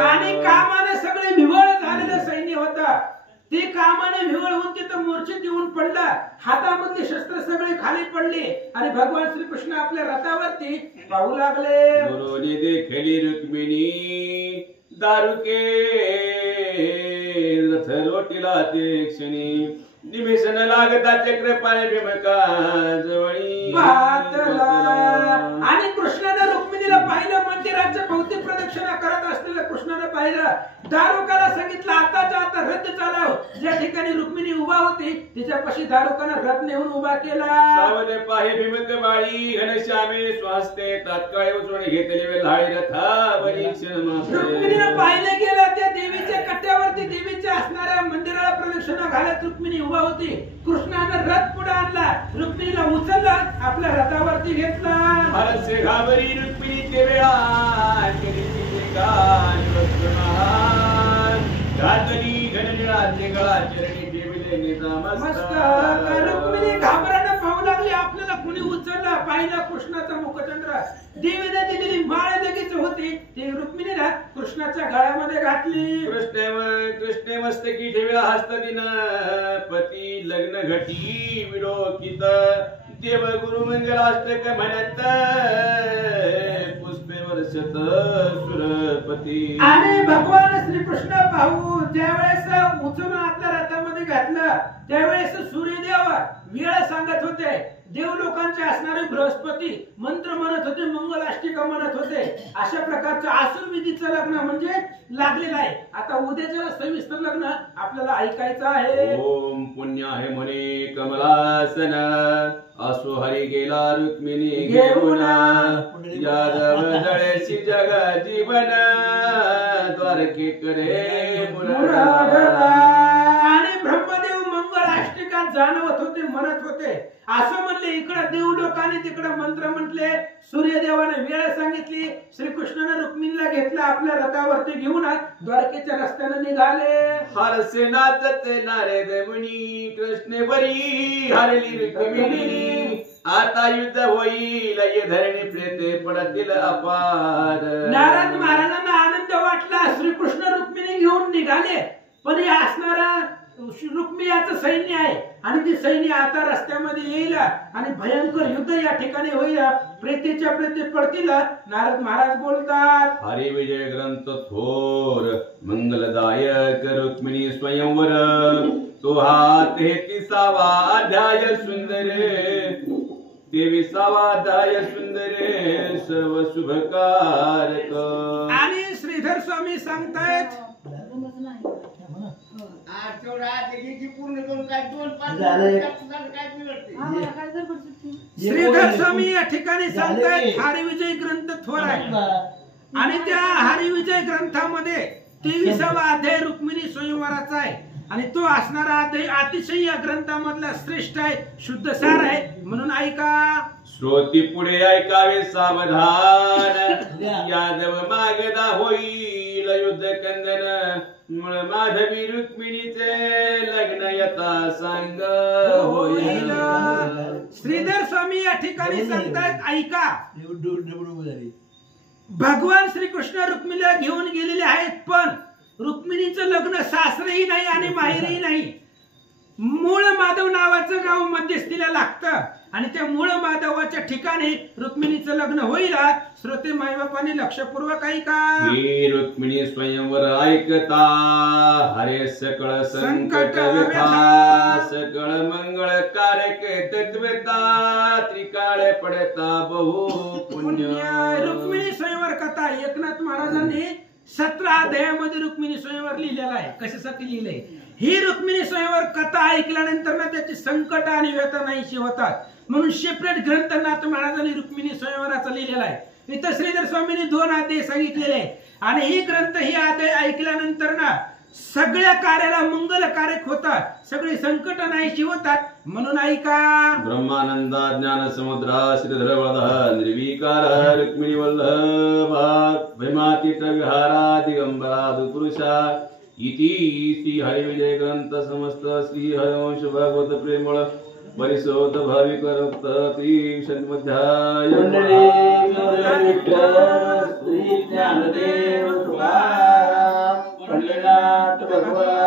आणि कामाने सगळे विवळ झालेलं सैन्य होता. ते कामाने विवळ होऊन तिथं मूर्छित येऊन पडला. हातामधले शस्त्र सगळे खाली पडले आणि भगवान श्रीकृष्ण आपल्या रथावरती पाहू लागले. गुरुनी देखली रुक्मिणी दारुके रथ लोटीला ते क्षणी निमिषण लागता चक्र पाणी भीमका जवळी पाहतला. आणि कृष्णाने रुक्मिणीला पाहिलं. मंदिराच्या भोवती प्रदक्षिणा करत असलेल्या कृष्णाने पाहिलं. दारुकाला सांगितलं आताच्या आता रथ चालव. ज्या ठिकाणी रुक्मिणी उभा होती तिच्यापाशी दारुकानं रथ नेऊन उभा केला. सावले पाहे भीमक बाळी घनश्यामे स्वास्ते तात्काळ उचलून घेतले वेल्हाळी रथावरी क्षण रुक्मिणीनं पाहिलं गेलं. त्या देवीच्या कट्ट्यावरती देवीच्या असणाऱ्या मंदिराला प्रदक्षिणा घालत रुक्मिणी उभा होती. कृष्णानं रथ पुढे आणला. रुक्मिणीला उचललं आपल्या रथावरती घेतला. भारतसे घाबरी रुक्मिणी ते वेळा केली घातली घननिळाचे गळा चरणी ठेवले मस्तक. रुक्मिणी घाबरानं पाहू लागली. आपल्याला कुणी उचलला. पाहिला कृष्णाचा मुखचंद्र. देवीने दिलेली माळ लगेच होती ती रुक्मिणीला कृष्णाच्या गळ्यामध्ये घातली. कृष्णे मस्तकी ठेवला हस्त दिन पती लग्न घटी विडोकित देव गुरु मंगलाष्टक म्हणत पुष्पे वर्षत सुरपती. आणि भगवान श्रीकृष्ण पाहू ज्यावेळेस उचलून आपल्या रथामध्ये घातलं त्यावेळेस सूर्यदेव वेळ सांगत होते. देव लोकांचे असणारे बृहस्पती मंत्र म्हणत होते. मंगलाष्टिका म्हणत होते. अशा प्रकारचं आसुर विधीचं लग्न म्हणजे लागलेलं आहे. आता उद्याचं सविस्तर लग्न आपल्याला ऐकायचं आहे. ओम पुण्य आहे म्हणे कमलासन असो हरी गेला रुक्मिणी घेऊन यादव जळेशी जग जीवन द्वारके करे मुराडला. आणि ब्रह्मदेव मंगलाष्टिका जाणवत होते म्हणत होते. असं म्हणले इकडे देव लोकांनी तिकडे मंत्र म्हटले. सूर्यदेवाने वेळ सांगितली. श्रीकृष्णाने रुक्मिणीला घेतला आपल्या रथावरती घेऊन द्वारकेच्या रस्त्याने निघाले. हरसे नाचते नारद मुनी कृष्णे बरी हरली रुक्मिणी आता युद्ध होईल ये धरणी प्रेते पडतील अपार. नारद महाराजांना आनंद वाटला. श्रीकृष्ण रुक्मिणी घेऊन निघाले पण हे असणारा रुक्मिणीचं सैन्य आहे आणि ती सैन्य आता रस्त्यामध्ये येईल आणि भयंकर युद्ध या ठिकाणी होईल. प्रेतेच्या प्रेते पडतील. नारद महाराज बोलतात, हरी विजय ग्रंथ थोर मंगलदायक रुक्मिणी स्वयंवर तो हा 33वा अध्याय सुंदर 23वा अध्याय सुंदर सर्व शुभकारक. आणि श्रीधर स्वामी सांगतायत श्रीधर स्वामी या ठिकाणी सांगतायत हरिविजय ग्रंथ थोर आहे आणि त्या हरिविजय ग्रंथामध्ये 23वा अध्याय रुक्मिणी स्वयंवराचा आहे आणि तो असणारा अध्याय अतिशय या ग्रंथामधला श्रेष्ठ आहे, शुद्ध सार आहे. म्हणून ऐका, श्रोती पुढे ऐकावे सावधान. यादव मागदा होईल युद्ध कंदन मूळ माधवी रुक्मिणीचे लग्न यथा सांग होईल. श्रीधर स्वामी या ठिकाणी सांगतायत ऐका, भगवान श्रीकृष्ण रुक्मिणीला घेऊन गेलेले आहेत पण रुक्मिणीचं लग्न सासरही नाही आणि माहेरही नाही. मूळ माधव नावाचं गाव मध्यस्थीला लागतं आणि त्या मूळ माधवाच्या ठिकाणी रुक्मिणीचं लग्न होईल. श्रोते मायबापांनी लक्षपूर्वक ऐका. ही रुक्मिणी स्वयंवर ऐकता हरे सकळ संकट व्यथा सकळ मंगळ कारक तत्वता त्रिकाळ पडता बहु पुण्य. रुक्मिणी स्वयंवर कथा एकनाथ महाराजांनी 17 अध्यायामध्ये रुक्मिणी स्वयंवर लिहिलेला आहे. कशासाठी लिहिलंय? ही रुक्मिणी स्वयंवर कथा ऐकल्यानंतर ना त्याची संकट आणि व्यथा नाहीशी होतात म्हणून सेपरेट ग्रंथ नाथ महाराजांनी रुक्मिणी स्वयंवराचा लिहिलेला आहे. इथं श्रीधर स्वामींनी 2 अध्याय सांगितलेले आहे आणि ही ग्रंथ ही अध्याय ऐकल्यानंतर ना सगळ्या कार्याला मंगलकारक होतात, सगळी संकट नाहीशी होतात. म्हणून ऐका. ब्रह्मानंदा ज्ञान समुद्रा श्रीधर वरद निर्विकार रुक्मिणी वल्लभा भैमातीत विहारा दिगंबरा दुपुरुषा इति श्री हरिविजय ग्रंथ समस्त श्री हरिवंश भागवत प्रेमळ परिशोध भाविक रक्ती शतमध्याय श्री ज्ञानदेव तुकाराम पंढरीनाथ भगवान